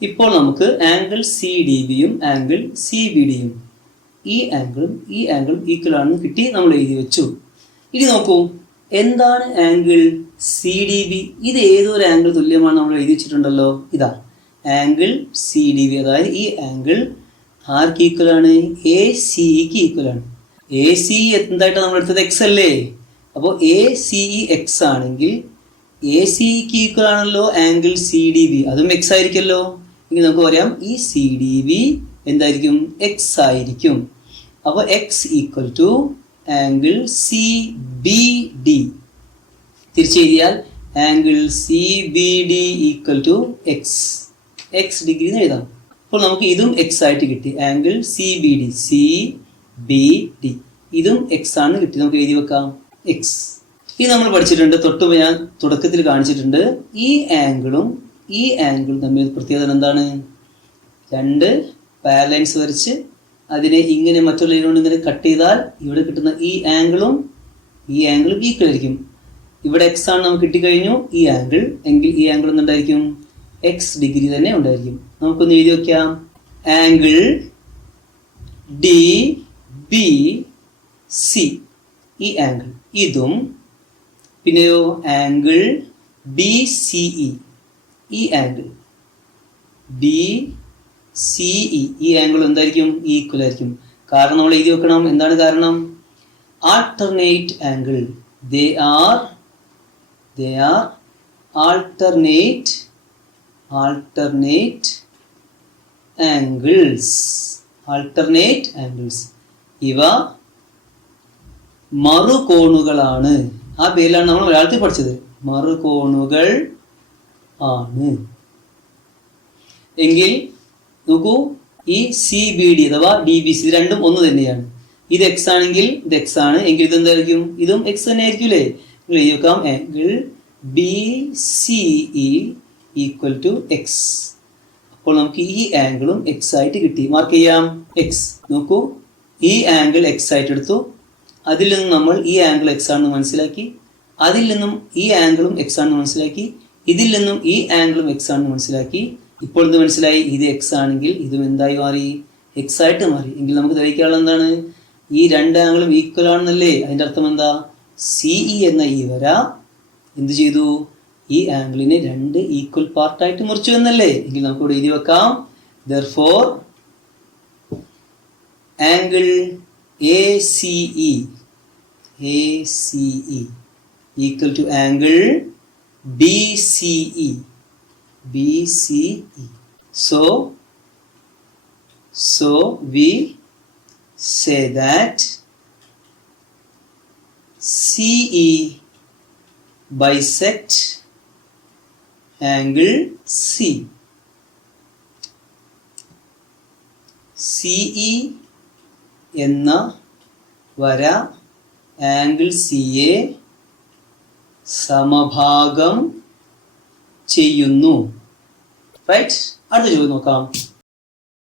ഇപ്പോൾ നമുക്ക് ആംഗിൾ സി ഡി ബിയും ആംഗിൾ സി ബി ഡിയും ഈ ആംഗിളും ഈക്വൽ ആണെന്ന് കിട്ടി, നമ്മൾ എഴുതി വെച്ചു. ഇനി നോക്കൂ, എന്താണ് ആംഗിൾ സി ഡി ബി? ഇത് ഏതൊരു ആംഗിൾ തുല്യമാണ് നമ്മൾ എഴുതി വെച്ചിട്ടുണ്ടല്ലോ. ഇതാ ആംഗിൾ സി ഡി ബി. അതായത് ഈ ആംഗിൾ ആർക്ക് ഈക്വൽ ആണ്? എ സിക്ക് ഈക്വൽ ആണ്. എ സി എന്തായിട്ടാണ് നമ്മൾ എടുത്തത്? എക്സ് അല്ലേ? അപ്പോൾ എ സി എക്സ് ആണെങ്കിൽ എ സിക്ക് ഈക്വൽ ആണല്ലോ ആംഗിൾ സി ഡി ബി, അതും എക്സ് ആയിരിക്കുമല്ലോ. എങ്കിൽ നമുക്ക് പറയാം ഈ സി ഡി ബി എന്തായിരിക്കും? എക്സ് ആയിരിക്കും. അപ്പോൾ X equal to angle C B D. തിരിച്ചെഴുതിയാൽ angle C B D equal to X. X degree എന്ന് എഴുതാം. അപ്പോൾ നമുക്ക് ഇതും എക്സ് ആയിട്ട് കിട്ടി. Angle C B D, C B D ഇതും എക്സ് ആണ് കിട്ടി. നമുക്ക് എഴുതി വെക്കാം എക്സ്. ഇത് നമ്മൾ പഠിച്ചിട്ടുണ്ട്, ഞാൻ തുടക്കത്തിൽ കാണിച്ചിട്ടുണ്ട്. ഈ ആംഗിളും തമ്മിൽ പ്രത്യേകത എന്താണ്? രണ്ട് പാരലൈൻസ് വരച്ച് അതിനെ ഇങ്ങനെ മറ്റുള്ള ലൈൻ കൊണ്ട് ഇങ്ങനെ കട്ട് ചെയ്താൽ ഇവിടെ കിട്ടുന്ന ഈ ആംഗിളും ഈക്വൽ ആയിരിക്കും. ഇവിടെ എക്സ് ആണ് നമുക്ക് കിട്ടിക്കഴിഞ്ഞു ഈ ആംഗിൾ, എങ്കിൽ ഈ ആംഗിൾ എന്തായിരിക്കും? എക്സ് ഡിഗ്രി തന്നെ ഉണ്ടായിരിക്കും. നമുക്കൊന്ന് എഴുതി വയ്ക്കാം. ആംഗിൾ ഡി ബി സി, ഈ ആംഗിൾ ഇതും, പിന്നെയോ ആംഗിൾ ബി സി ഇ, ഈ ആംഗിൾ ബി സി ഇ, ഈ ആംഗിൾ എന്തായിരിക്കും? ഈക്വൽ ആയിരിക്കും. കാരണം നമ്മൾ എഴുതി വെക്കണം. എന്താണ് കാരണം? Alternate angle. They are alternate angles. ഇവ മറുകോണുകളാണ്. ആ പേരിലാണ് നമ്മൾ മലയാളത്തിൽ പഠിച്ചത്. മറുകോണുകൾ ആണ്. എങ്കിൽ നോക്കൂ, ഈ സി ബി ഡി അഥവാ ഡി ബി സി രണ്ടും ഒന്ന് തന്നെയാണ്. ഇത് എക്സ് ആണെങ്കിൽ ഇത് എക്സ് ആണ്, എങ്കിൽ ഇത് എന്തായിരിക്കും? ഇതും എക്സ് തന്നെ ആയിരിക്കും അല്ലേ? എഴുതി വെക്കാം angle B C E equal to x. അപ്പോൾ നമുക്ക് ഈ ആംഗിളും എക്സ് ആയിട്ട് കിട്ടി. മാർക്ക് ചെയ്യാം എക്സ്. നോക്കൂ, ഈ ആംഗിൾ എക്സ് ആയിട്ട് എടുത്തു. അതിൽ നിന്നും നമ്മൾ ഈ ആംഗിൾ എക്സ് ആണെന്ന് മനസ്സിലാക്കി. അതിൽ നിന്നും ഈ ആംഗിളും എക്സ് ആണെന്ന് മനസ്സിലാക്കി. ഇതിൽ നിന്നും ഈ ആംഗിളും എക്സ് ആണെന്ന് മനസ്സിലാക്കി. ഇപ്പോൾ ഇത് മനസ്സിലായി, ഇത് എക്സ് ആണെങ്കിൽ ഇതും എന്തായി മാറി? എക്സ് ആയിട്ട് മാറി. എങ്കിൽ നമുക്ക് തെളിയിക്കാനുള്ള എന്താണ്? ഈ രണ്ട് ആംഗിളും ഈക്വൽ ആണെന്നല്ലേ? അതിൻ്റെ അർത്ഥം എന്താ? സി ഇ എന്ന ഈ വര എന്ത് ചെയ്തു? ഈ ആംഗിളിനെ രണ്ട് ഈക്വൽ പാർട്ടായിട്ട് മുറിച്ചു എന്നല്ലേ? എങ്കിൽ നമുക്ക് ഇവിടെ എഴുതി വെക്കാം. Therefore, angle A C E equal to angle B C E. So we say that CE bisect angle C. CE എന്ന വര ആംഗിൾ സിയെ സമഭാഗം ചെയ്യുന്നു. റൈറ്റ്? അടുത്ത ചോദ്യം നോക്കാം.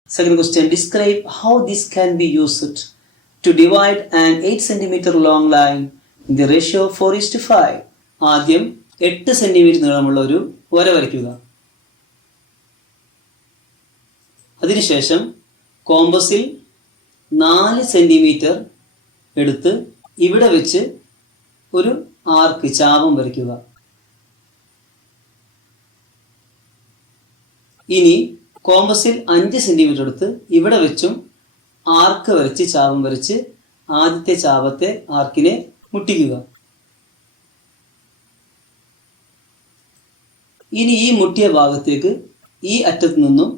Second question, describe how this can be used to divide an 8 cm long line in the ratio 4:5. ആദ്യം 8 centimetre നീളമുള്ള ഒരു വര വരയ്ക്കുക. അതിനുശേഷം കോമ്പസിൽ 4 സെന്റിമീറ്റർ എടുത്ത് ഇവിടെ വെച്ച് ഒരു ആർക്ക് ചാപം വരയ്ക്കുക. ഇനി കോമ്പസിൽ 5 സെന്റിമീറ്റർ എടുത്ത് ഇവിടെ വെച്ചും ആർക്ക് വരച്ച് ചാപം വരച്ച് ആദ്യത്തെ ചാപത്തെ ആർക്കിനെ മുട്ടിക്കുക. ഇനി ഈ മുട്ടിയ ഭാഗത്തേക്ക് ഈ അറ്റത്തു നിന്നും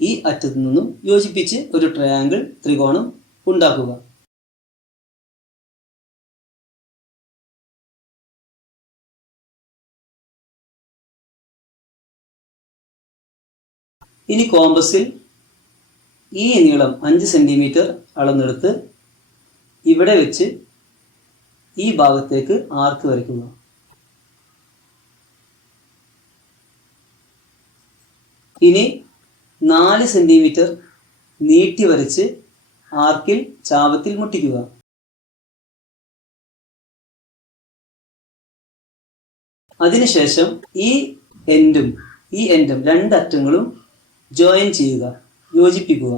ഈ അറ്റത്തു നിന്നും യോജിപ്പിച്ച് ഒരു ട്രയാങ്കിൾ ത്രികോണം ഉണ്ടാക്കുക. ഇനി കോമ്പസിൽ ഈ നീളം 5 സെന്റിമീറ്റർ അളന്നെടുത്ത് ഇവിടെ വെച്ച് ഈ ഭാഗത്തേക്ക് ആർക്ക് വരയ്ക്കുക. ഇനി 4 സെന്റിമീറ്റർ നീട്ടി വരച്ച് ആർക്കിൽ ചാപത്തിൽ മുട്ടിക്കുക. അതിനുശേഷം ഈ എൻഡും രണ്ടറ്റങ്ങളും ജോയിൻ ചെയ്യുക, യോജിപ്പിക്കുക.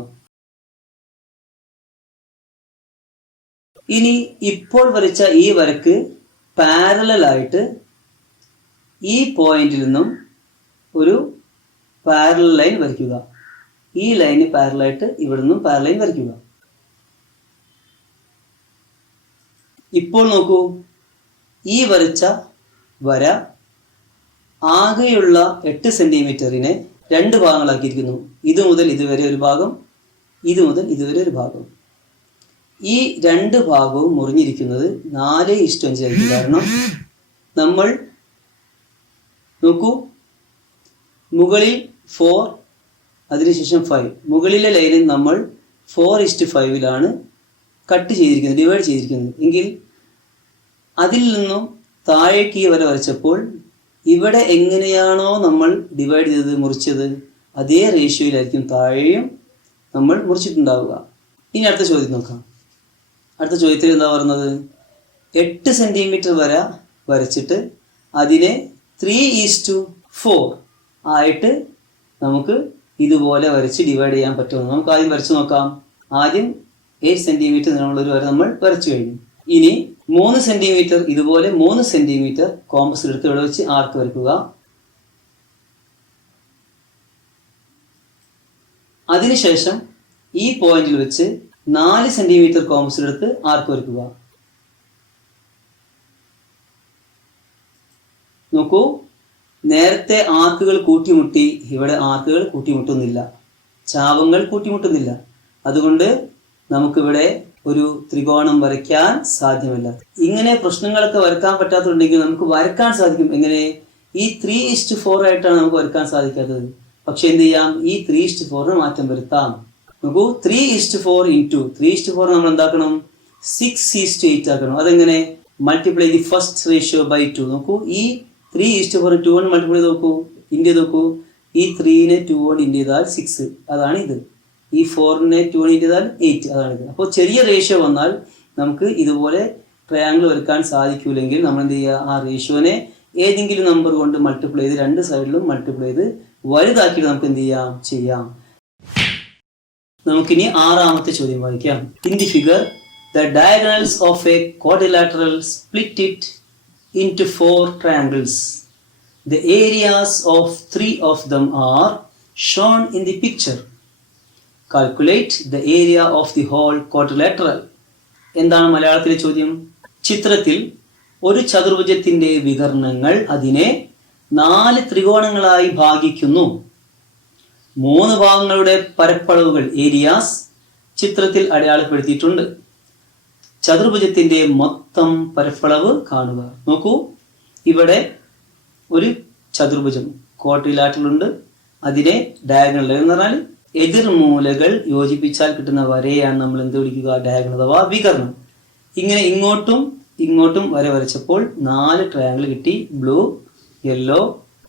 ഇനി ഇപ്പോൾ വരച്ച ഈ വരക്ക് പാരലൽ ആയിട്ട് ഈ പോയിന്റിൽ നിന്നും ഒരു പാരലൽ ലൈൻ വരയ്ക്കുക. ഈ ലൈന് പാരലായിട്ട് ഇവിടെ നിന്നും പാരലൽ ലൈൻ വരയ്ക്കുക. ഇപ്പോൾ നോക്കൂ, ഈ വരച്ച വര ആകെയുള്ള 8 സെന്റിമീറ്ററിനെ 2 ഭാഗങ്ങളാക്കിയിരിക്കുന്നു. ഇത് മുതൽ ഇതുവരെ ഒരു ഭാഗം, ഇത് മുതൽ ഇതുവരെ ഒരു ഭാഗം. ഈ 2 ഭാഗവും മുറിഞ്ഞിരിക്കുന്നത് 4:5 ആയിരിക്കും. കാരണം നമ്മൾ നോക്കൂ, മുകളിൽ 4, അതിനുശേഷം 5. മുകളിലെ ലൈനിൽ നമ്മൾ 4:5 കട്ട് ചെയ്തിരിക്കുന്നത്, ഡിവൈഡ് ചെയ്തിരിക്കുന്നത്. എങ്കിൽ അതിൽ നിന്നും താഴേക്ക് ഈ വര വരച്ചപ്പോൾ ഇവിടെ എങ്ങനെയാണോ നമ്മൾ ഡിവൈഡ് ചെയ്തത്, മുറിച്ചത്, അതേ റേഷ്യോയിലായിരിക്കും താഴെയും നമ്മൾ മുറിച്ചിട്ടുണ്ടാവുക. ഇനി അടുത്ത ചോദ്യം നോക്കാം. അടുത്ത ചോദ്യത്തിൽ എന്താ പറയുന്നത്? 8 സെന്റിമീറ്റർ വര വരച്ചിട്ട് അതിനെ 3:4 ആയിട്ട് നമുക്ക് ഇതുപോലെ വരച്ച് ഡിവൈഡ് ചെയ്യാൻ പറ്റുമോ? നമുക്ക് ആദ്യം വരച്ച് നോക്കാം. ആദ്യം 8 സെന്റിമീറ്റർ നീളമുള്ളൊരു വര നമ്മൾ വരച്ചു കഴിഞ്ഞു. ഇനി 3 സെന്റിമീറ്റർ ഇതുപോലെ 3 സെന്റിമീറ്റർ കോമ്പസ് എടുത്ത് ഇവിടെ വെച്ച് ആർക്ക് വരയ്ക്കുക. അതിനുശേഷം ഈ പോയിന്റിൽ വെച്ച് 4 സെന്റിമീറ്റർ കോമ്പസ് എടുത്ത് ആർക്ക് വരയ്ക്കുക. നോക്കൂ, നേരത്തെ ആർക്കുകൾ കൂട്ടിമുട്ടി, ഇവിടെ ആർക്കുകൾ കൂട്ടിമുട്ടുന്നില്ല, ചാപങ്ങൾ കൂട്ടിമുട്ടുന്നില്ല. അതുകൊണ്ട് നമുക്കിവിടെ ഒരു ത്രികോണം വരയ്ക്കാൻ സാധ്യമല്ല. ഇങ്ങനെ പ്രശ്നങ്ങളൊക്കെ വരക്കാൻ പറ്റാത്തുണ്ടെങ്കിൽ നമുക്ക് വരക്കാൻ സാധിക്കും. എങ്ങനെ? ഈ 3:4 ആയിട്ടാണ് നമുക്ക് വരക്കാൻ സാധിക്കാത്തത്. പക്ഷെ എന്ത് ചെയ്യാം? ഈ 3:4 മാറ്റം വരുത്താം. നോക്കൂ, 3:4 ഇൻറ്റു 3:4 നമ്മൾ എന്താക്കണം? 6:8 ആക്കണം. അതെങ്ങനെ? Multiply the first ratio by 2. നോക്കൂ, ഈ 3:4 2 കൊണ്ട് മൾട്ടിപ്ലൈ നോക്കൂ, ഇൻറ്റു നോക്കൂ. ഈ 3നെ 2 കൊണ്ട് ഇൻറ്റു ചെയ്താൽ 6, അതാണ് ഇത്. ഈ 4നെ 2 കൊണ്ട് ഇൻറ്റു ചെയ്താൽ 8, അതാണിത്. അപ്പോൾ ചെറിയ റേഷ്യോ വന്നാൽ നമുക്ക് ഇതുപോലെ ട്രയാങ്കിൾ വരക്കാൻ സാധിക്കൂലെങ്കിൽ നമ്മൾ എന്ത് ചെയ്യുക? ആ റേഷ്യോനെ ഏതെങ്കിലും നമ്പർ കൊണ്ട് മൾട്ടിപ്ലൈ ചെയ്ത് 2 സൈഡിലും മൾട്ടിപ്ലൈ ചെയ്ത് വലുതാക്കിയിട്ട് നമുക്ക് എന്ത് ചെയ്യാം. നമുക്കിനി 6ാമത്തെ ചോദ്യം വായിക്കാം. In the figure the diagonals of A quadrilateral split it into 4 triangles. The areas of 3 of them are shown in the picture. Calculate the area of the whole quadrilateral. എന്താണ് മലയാളത്തിലെ ചോദ്യം? ചിത്രത്തിൽ ഒരു ചതുർഭുജത്തിന്റെ വികർണങ്ങൾ അതിനെ 4 ത്രികോണങ്ങളായി ഭാഗിക്കുന്നു. 3 ഭാഗങ്ങളുടെ പരപ്പളവുകൾ, ഏരിയാസ്, ചിത്രത്തിൽ അടയാളപ്പെടുത്തിയിട്ടുണ്ട്. ചതുർഭുജത്തിന്റെ മൊത്തം പരപ്പളവ് കാണുക. നോക്കൂ, ഇവിടെ ഒരു ചതുർഭുജം ക്വാഡ്രിലാറ്ററൽ ഉണ്ട്. അതിനെ ഡയഗണൽ എന്ന് പറഞ്ഞാൽ എതിർമൂലകൾ യോജിപ്പിച്ചാൽ കിട്ടുന്ന വരയാണ് നമ്മൾ എന്ത് വിളിക്കുക? ഡയഗണൽ അഥവാ വികർണം. ഇങ്ങനെ ഇങ്ങോട്ടും വര വരച്ചപ്പോൾ 4 ട്രയാങ്കിൾ കിട്ടി. Blue, yellow,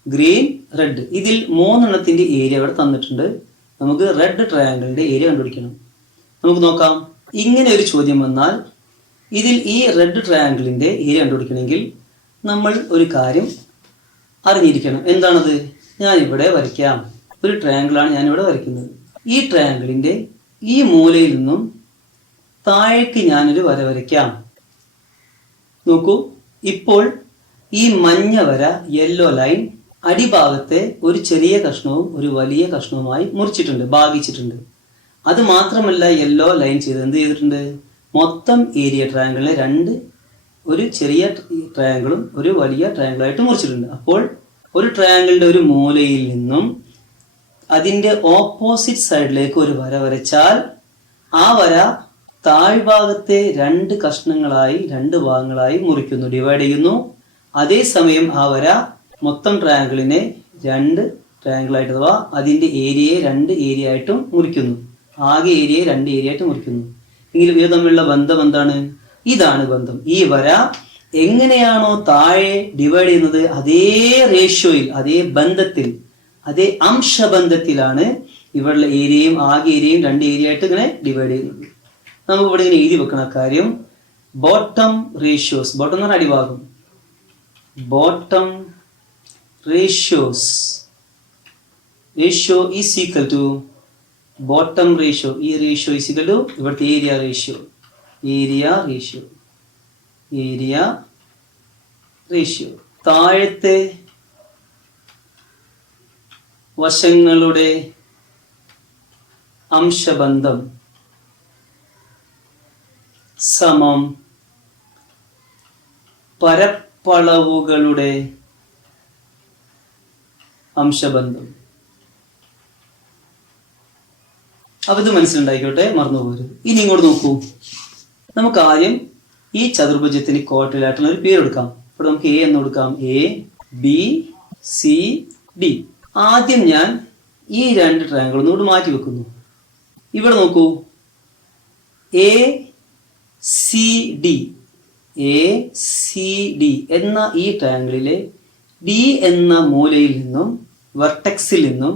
green, red. ഇതിൽ 3 എണ്ണത്തിന്റെ ഏരിയ ഇവിടെ തന്നിട്ടുണ്ട്. നമുക്ക് റെഡ് ട്രയാങ്കിളിന്റെ ഏരിയ കണ്ടുപിടിക്കണം. നമുക്ക് നോക്കാം. ഇങ്ങനെ ഒരു ചോദ്യം വന്നാൽ ഇതിൽ ഈ റെഡ് ട്രയാങ്കിളിന്റെ ഏരിയ കണ്ടുപിടിക്കണമെങ്കിൽ നമ്മൾ ഒരു കാര്യം അറിഞ്ഞിരിക്കണം. എന്താണത്? ഞാനിവിടെ വരയ്ക്കാം. ഒരു ട്രയാങ്കിളാണ് ഞാനിവിടെ വരയ്ക്കുന്നത്. ഈ ട്രയാങ്കിളിന്റെ ഈ മൂലയിൽ നിന്നും താഴേക്ക് ഞാനൊരു വര വരയ്ക്കാം. നോക്കൂ, ഇപ്പോൾ ഈ മഞ്ഞ വര യെല്ലോ ലൈൻ അടിഭാഗത്തെ ഒരു ചെറിയ കഷ്ണവും ഒരു വലിയ കഷ്ണവുമായി മുറിച്ചിട്ടുണ്ട്, ഭാഗിച്ചിട്ടുണ്ട്. അത് മാത്രമല്ല, യെല്ലോ ലൈൻ ചെയ്ത് എന്ത് ചെയ്തിട്ടുണ്ട്, മൊത്തം ഏരിയ ട്രയാങ്കിളിനെ ഒരു ചെറിയ ട്രയാങ്കിളും ഒരു വലിയ ട്രയാങ്കിളായിട്ട് മുറിച്ചിട്ടുണ്ട്. അപ്പോൾ ഒരു ട്രയാങ്കിളിന്റെ ഒരു മൂലയിൽ നിന്നും അതിന്റെ ഓപ്പോസിറ്റ് സൈഡിലേക്ക് ഒരു വര വരച്ചാൽ ആ വര താഴ്ഭാഗത്തെ രണ്ട് ഭാഗങ്ങളായി മുറിക്കുന്നു, ഡിവൈഡ് ചെയ്യുന്നു. അതേസമയം ആ വര മൊത്തം ട്രയാങ്കിളിനെ രണ്ട് ട്രയാങ്കിളായിട്ട് അഥവാ അതിന്റെ ഏരിയയെ രണ്ട് ഏരിയ ആയിട്ടും മുറിക്കുന്നു. ആകെ ഏരിയയെ രണ്ട് ഏരിയ ആയിട്ട് മുറിക്കുന്നു. എങ്കിലും ഇവ തമ്മിലുള്ള ബന്ധം എന്താണ്? ഇതാണ് ബന്ധം. ഈ വര എങ്ങനെയാണോ താഴെ ഡിവൈഡ് ചെയ്യുന്നത് അതേ റേഷ്യോയിൽ, അതേ ബന്ധത്തിൽ, അതേ അംശബന്ധത്തിലാണ് ഇവരുടെ ഏരിയയും ആകെ ഏരിയയും രണ്ട് ഏരിയ ആയിട്ട് ഇങ്ങനെ ഡിവൈഡ് ചെയ്യുന്നത്. നമുക്ക് ഇവിടെ ഇങ്ങനെ എഴുതി വെക്കണ കാര്യം, ബോട്ടം റേഷ്യോസ്, ബോട്ടം എന്ന് പറഞ്ഞാൽ അടിഭാഗം, bottom ratios, ratio is equal to bottom ratio, ഈ റേഷ്യോ ഈസ് ഈക്വൽ ടു ഇവിടുത്തെ ഏരിയ റേഷ്യോ, ഏരിയ റേഷ്യോ. താഴത്തെ വശങ്ങളുടെ അംശബന്ധം സമം പരപ്പളവുകളുടെ അംശബന്ധം. അപ്പൊ ഇത് മനസ്സിലുണ്ടായിക്കോട്ടെ, മറന്നുപോകരുത്. ഇനി ഇങ്ങോട്ട് നോക്കൂ, നമുക്ക് ആദ്യം ഈ ചതുർഭുജത്തിന് കോട്ടിലായിട്ടുള്ള ഒരു പേര് കൊടുക്കാം. ഇവിടെ നമുക്ക് എ എന്ന് കൊടുക്കാം, എ ബി സി ഡി. ആദ്യം ഞാൻ ഈ രണ്ട് ട്രയാങ്കിൾ ഒന്നുകൂടി മാറ്റി വെക്കുന്നു. ഇവിടെ നോക്കൂ, എ സി ഡി എന്ന ഈ ട്രയാങ്കിളിലെ ഡി എന്ന മൂലയിൽ നിന്നും വെർട്ടെക്സിൽ നിന്നും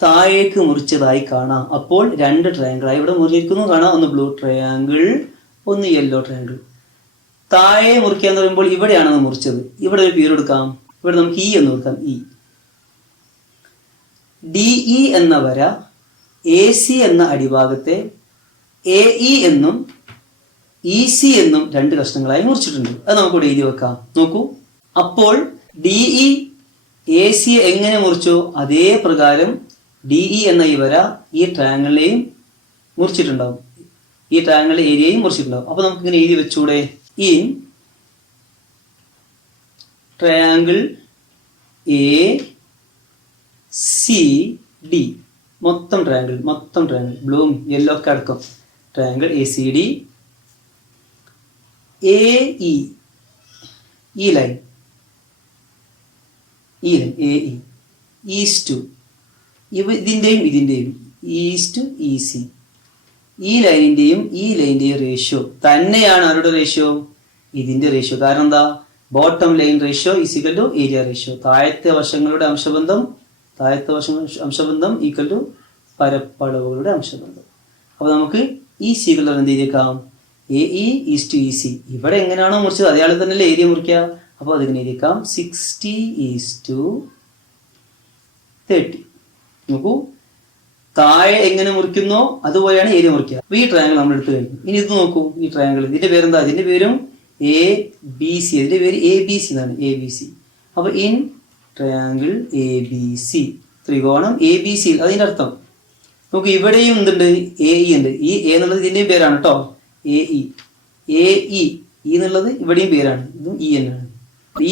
താഴേക്ക് മുറിച്ചതായി കാണാം. അപ്പോൾ രണ്ട് ട്രയാങ്കിളായി ഇവിടെ മുറിച്ചിരിക്കുന്നു കാണാം. ഒന്ന് ബ്ലൂ ട്രയാങ്കിൾ, ഒന്ന് യെല്ലോ ട്രയാങ്കിൾ. താഴെ മുറിക്കുക എന്ന് പറയുമ്പോൾ ഇവിടെയാണ് മുറിച്ചത്. ഇവിടെ ഒരു പേര് കൊടുക്കാം. ഇവിടെ നമുക്ക് ഇ എന്ന് കൊടുക്കാം. ഡി ഇ എന്ന വര എ സി എന്ന അടിഭാഗത്തെ എ ഇ എന്നും ഇ സി എന്നും രണ്ട് കഷ്ണങ്ങളായി മുറിച്ചിട്ടുണ്ട്. അത് നമുക്കിവിടെ എഴുതി വെക്കാം. നോക്കൂ, അപ്പോൾ ഡി ഇ എ സി എങ്ങനെ മുറിച്ചോ അതേ പ്രകാരം ഡി ഇ എന്ന ഈ വര ഈ ട്രയാങ്കിളിനെയും മുറിച്ചിട്ടുണ്ടാവും, ഈ ട്രയാങ്കിളിന്റെ ഏരിയയും മുറിച്ചിട്ടുണ്ടാവും. അപ്പൊ നമുക്ക് ഇങ്ങനെ എഴുതി വെച്ചൂടെ, in triangle A C D, മൊത്തം ട്രയാങ്കിൾ ബ്ലൂം യെല്ലോ ഒക്കെ അടക്കം triangle A C D, A E, ഈ line A E is to ഇതിന്റെയും ഈസ് ടു ഇ സി, ഈ ലൈനിന്റെയും ഈ ലൈനിന്റെയും റേഷ്യോ തന്നെയാണ് ആരുടെ റേഷ്യോ? ഇതിന്റെ റേഷ്യോ. കാരണം എന്താ? Bottom line ratio is equal to area ratio. താഴത്തെ വശങ്ങളുടെ അംശബന്ധം ഈക്വൽ ടു പരപ്പളവുകളുടെ അംശബന്ധം. അപ്പൊ നമുക്ക് ഈ സീക്വൽ എന്ത് ചെയ്തേക്കാം? A E is to E C. ഇവിടെ എങ്ങനെയാണോ മുറിച്ചത് അതേ ആളെ തന്നെയല്ലേ ഏരിയ മുറിക്കുക. അപ്പോൾ അതിങ്ങനെ എഴുതിയേക്കാം 60:30. നോക്കൂ, താഴെ എങ്ങനെ മുറിക്കുന്നോ അതുപോലെയാണ് ഏരിയ മുറിക്കുക. അപ്പൊ ഈ ട്രയാങ്കിൾ നമ്മൾ എടുത്തു കഴിഞ്ഞു. ഇനി ഇത് നോക്കൂ, ഈ ട്രയാങ്കിൾ ഇതിന്റെ പേരെന്താ? ഇതിന്റെ പേരും എ ബി സി. ഇതിന്റെ പേര് എ ബി സി എന്നാണ്, എ ബി സി. അപ്പൊ in triangle A B C, ത്രികോണം എ ബി സി. അതിന്റെ അർത്ഥം നമുക്ക് ഇവിടെയും എന്തുണ്ട്? എ ഇ ഉണ്ട്. ഈ എ എന്നുള്ളത് ഇതിന്റെയും പേരാണ് കേട്ടോ, എ ഇ. എ ഇ എന്നുള്ളത് ഇവിടെയും പേരാണ്, ഇതും ഇ എന്നാണ്.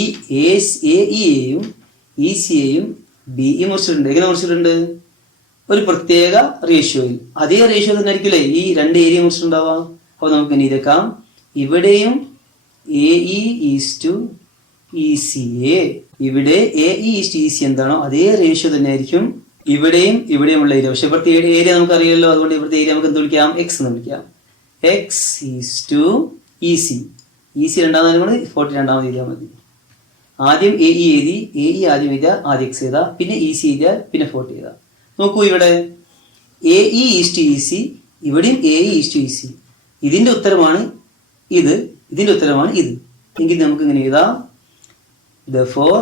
ഈ എ ഇയെയും ഇ സിയെയും ബി ഇ മുറിച്ചിട്ടുണ്ട്. എങ്ങനെ മുറിച്ചിട്ടുണ്ട്? ഒരു പ്രത്യേക റേഷ്യോയിൽ. അതേ റേഷ്യോ തന്നെ ആയിരിക്കില്ലേ ഈ രണ്ട് ഏരിയ മുറിച്ചിട്ടുണ്ടാവാം. അപ്പോൾ നമുക്ക് ഇനി ഇതേക്കാം, ഇവിടെയും A E is to E C A, ഇവിടെ A E is to E C എന്താണോ അതേ റേഷ്യോ തന്നെ ആയിരിക്കും ഇവിടെയും ഉള്ള ഏരിയ. പക്ഷെ ഇവിടുത്തെ ഏരിയ നമുക്കറിയാമല്ലോ, അതുകൊണ്ട് ഇവിടുത്തെ ഏരിയ നമുക്ക് എന്ത് വിളിക്കാം? എക്സ് എന്ന് വിളിക്കാം. X is to E C. E C രണ്ടാമത് നമ്മൾ 40 രണ്ടാമത് എഴുതിയാൽ മതി. ആദ്യം എ ഇ എഴുതി, എ ഇ ആദ്യം എഴുതിയാൽ ആദ്യം എക്സ് എഴുതാം, പിന്നെ ഇ സി എഴുതിയാൽ പിന്നെ 40 എഴുതാം. നോക്കൂ, ഇവിടെ A E is to E C, ഇവിടെയും A E is to E C. ഇതിന്റെ ഉത്തരമാണ് ഇത്, ഇതിന്റെ ഉത്തരമാണ് ഇത്. എങ്കിൽ നമുക്ക് ഇങ്ങനെ എഴുതാം, therefore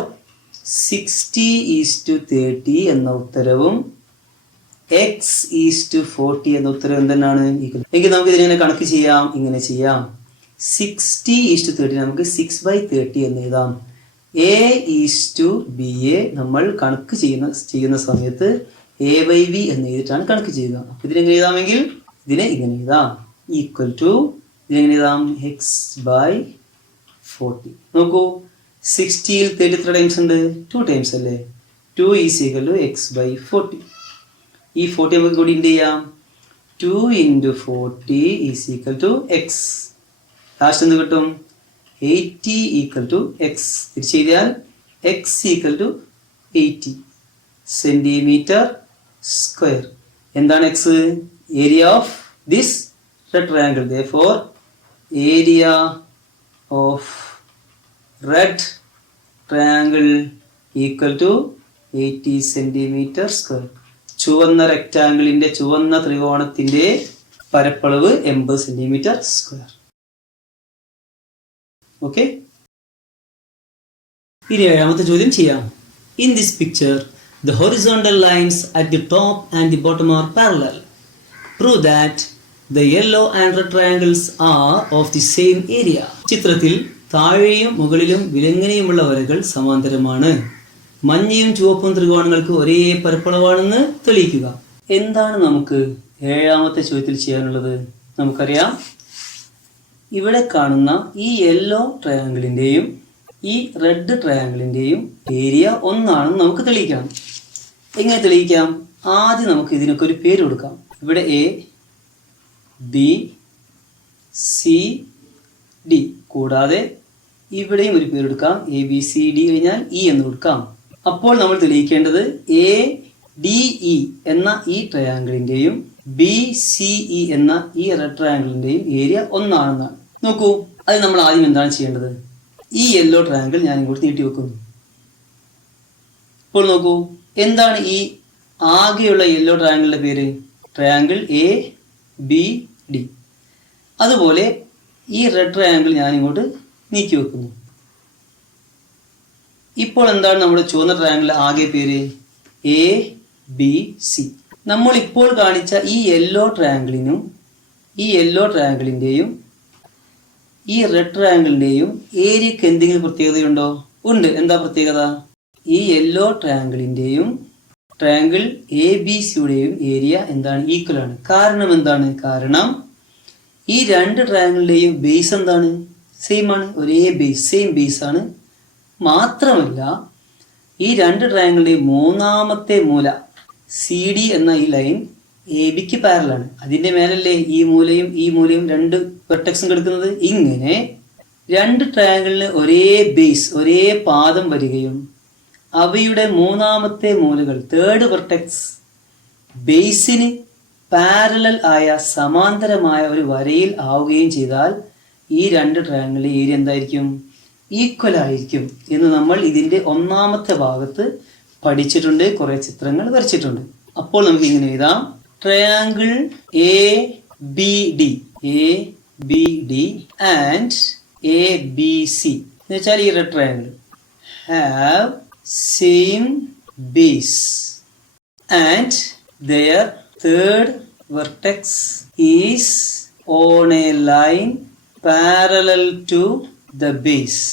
60:30 എന്ന ഉത്തരവും x:40 എന്ന ഉത്തരം എന്തെന്നാണ്? എങ്കിൽ നമുക്ക് ഇതിനെ കണക്ക് ചെയ്യാം. ഇങ്ങനെ ചെയ്യാം. 60:30 നമുക്ക് 6/30 എന്ന് എഴുതാം. a:b നമ്മൾ കണക്ക് ചെയ്യുന്ന സമയത്ത് a/b എന്ന് എഴുതിയിട്ടാണ് കണക്ക് ചെയ്യുക. അപ്പൊ ഇതിനെങ്ങനെ എഴുതാമെങ്കിൽ ഇതിനെ ഇങ്ങനെ എഴുതാം. ഈക്വൽ ടു ഇതിനെങ്ങനെ എഴുതാം? x/40. നോക്കൂ, 60ൽ 30 എത്ര ടൈംസ് ഉണ്ട്? 2 ടൈംസ് അല്ലേ? 2 = x/40. ഈ 40 നമുക്ക് കൂടി ഇൻഡ് ചെയ്യാം. 2 × 40 = x. ലാസ്റ്റ് എന്ത് കിട്ടും? 80 = x. തിരിച്ച് എഴുതിയാൽ x = 80 സെന്റിമീറ്റർ സ്ക്വയർ. എന്താണ് x? Area of this red triangle. therefore area of red triangle equal to 80 centimetre square. ചുവന്ന റെക്റ്റാങ്കിളിന്റെ, ചുവന്ന ത്രികോണത്തിന്റെ പരപ്പളവ് 80 സെന്റിമീറ്റർ സ്ക്വയർ. ഓക്കെ, ഇനി ഏഴാമത്തെ ചോദ്യം ചെയ്യാം. In this picture the horizontal lines at the top and the bottom are parallel. Prove that the yellow and red triangles are of the same area. ചിത്രത്തിൽ താഴെയും മുകളിലും വിലങ്ങനെയുമുള്ള വരകൾ സമാന്തരമാണ്. മഞ്ഞയും ചുവപ്പും ത്രികോണങ്ങൾക്ക് ഒരേ പരപ്പളവാണെന്ന് തെളിയിക്കുക. എന്താണ് നമുക്ക് ഏഴാമത്തെ ചോദ്യത്തിൽ ചെയ്യാനുള്ളത്? നമുക്കറിയാം, ഇവിടെ കാണുന്ന ഈ യെല്ലോ ട്രയാങ്കിളിന്റെയും ഈ റെഡ് ട്രയാങ്കിളിന്റെയും ഏരിയ ഒന്നാണെന്ന് നമുക്ക് തെളിയിക്കണം. എങ്ങനെ തെളിയിക്കാം? ആദ്യം നമുക്ക് ഇതിനൊക്കെ ഒരു പേര് കൊടുക്കാം. ഇവിടെ A, B, C, D. കൂടാതെ ഇവിടെയും ഒരു പേര് കൊടുക്കാം. ABCD കഴിഞ്ഞാൽ E എന്ന് കൊടുക്കാം. അപ്പോൾ നമ്മൾ തെളിയിക്കേണ്ടത് ADE എന്ന ഈ ട്രയാങ്കിളിന്റെയും BCE എന്ന ഈ റെഡ് ട്രയാങ്കിളിന്റെയും ഏരിയ ഒന്നാണെന്നാണ്. നോക്കൂ, അത് നമ്മൾ ആദ്യം എന്താണ് ചെയ്യേണ്ടത്? ഈ യെല്ലോ ട്രയാങ്കിൾ ഞാൻ ഇങ്ങോട്ട് നീട്ടി വെക്കുന്നു. ഇപ്പോൾ നോക്കൂ, എന്താണ് ഈ ആകെയുള്ള യെല്ലോ ട്രയാങ്കിളിന്റെ പേര്? Triangle ABD. അതുപോലെ ഈ റെഡ് ട്രയാങ്കിൾ ഞാൻ ഇങ്ങോട്ട് നീക്കി വെക്കുന്നു. ഇപ്പോൾ എന്താണ് നമ്മുടെ ചുവന്ന ട്രയാങ്കിൾ ആകെ പേര്? ABC. നമ്മൾ ഇപ്പോൾ കാണിച്ച ഈ യെല്ലോ ട്രയാങ്കിളിനും ഈ യെല്ലോ ട്രയാങ്കിളിന്റെയും ഈ റെഡ് ട്രയാങ്കിളിന്റെയും ഏരിയക്ക് എന്തെങ്കിലും പ്രത്യേകതയുണ്ടോ? ഉണ്ട്. എന്താ പ്രത്യേകത? ഈ യെല്ലോ ട്രയാങ്കിളിന്റെയും ട്രയാങ്കിൾ ABCയുടെയും ഏരിയ എന്താണ്? ഈക്വൽ ആണ്. കാരണം എന്താണ്? കാരണം ഈ രണ്ട് ട്രയാങ്കിളിന്റെയും ബേസ് എന്താണ്? സെയിം ആണ്. ഒരേ ബേസ്, സെയിം ബേസ് ആണ്. മാത്രമല്ല, ഈ രണ്ട് ട്രയാങ്കിളിന്റെയും മൂന്നാമത്തെ മൂല CD എന്ന ഈ ലൈൻ ABക്ക് പാരലാണ്. അതിന്റെ മേലല്ലേ ഈ മൂലയും രണ്ട് വെർട്ടെക്സും കിടക്കുന്നത്. ഇങ്ങനെ രണ്ട് ട്രയാങ്കിളിന് ഒരേ ബേസ്, ഒരേ പാദം വരികയും അവയുടെ മൂന്നാമത്തെ മൂലകൾ, തേർഡ് വെർട്ടെക്സ്, ബേസിന് പാരലൽ ആയ സമാന്തരമായ ഒരു വരയിൽ ആവുകയും ചെയ്താൽ ഈ രണ്ട് ട്രയാങ്കിളിന്റെ ഏരിയ എന്തായിരിക്കും? ഈക്വൽ ആയിരിക്കും എന്ന് നമ്മൾ ഇതിന്റെ ഒന്നാമത്തെ ഭാഗത്ത് പഠിച്ചിട്ടുണ്ട്. കുറെ ചിത്രങ്ങൾ വരച്ചിട്ടുണ്ട്. അപ്പോൾ നമുക്ക് ഇങ്ങനെ എഴുതാം: ട്രയാങ്കിൾ ABD ആൻഡ് ABC എന്ന് വെച്ചാൽ ഈ red triangle have same base and their third vertex is on a line parallel to the base.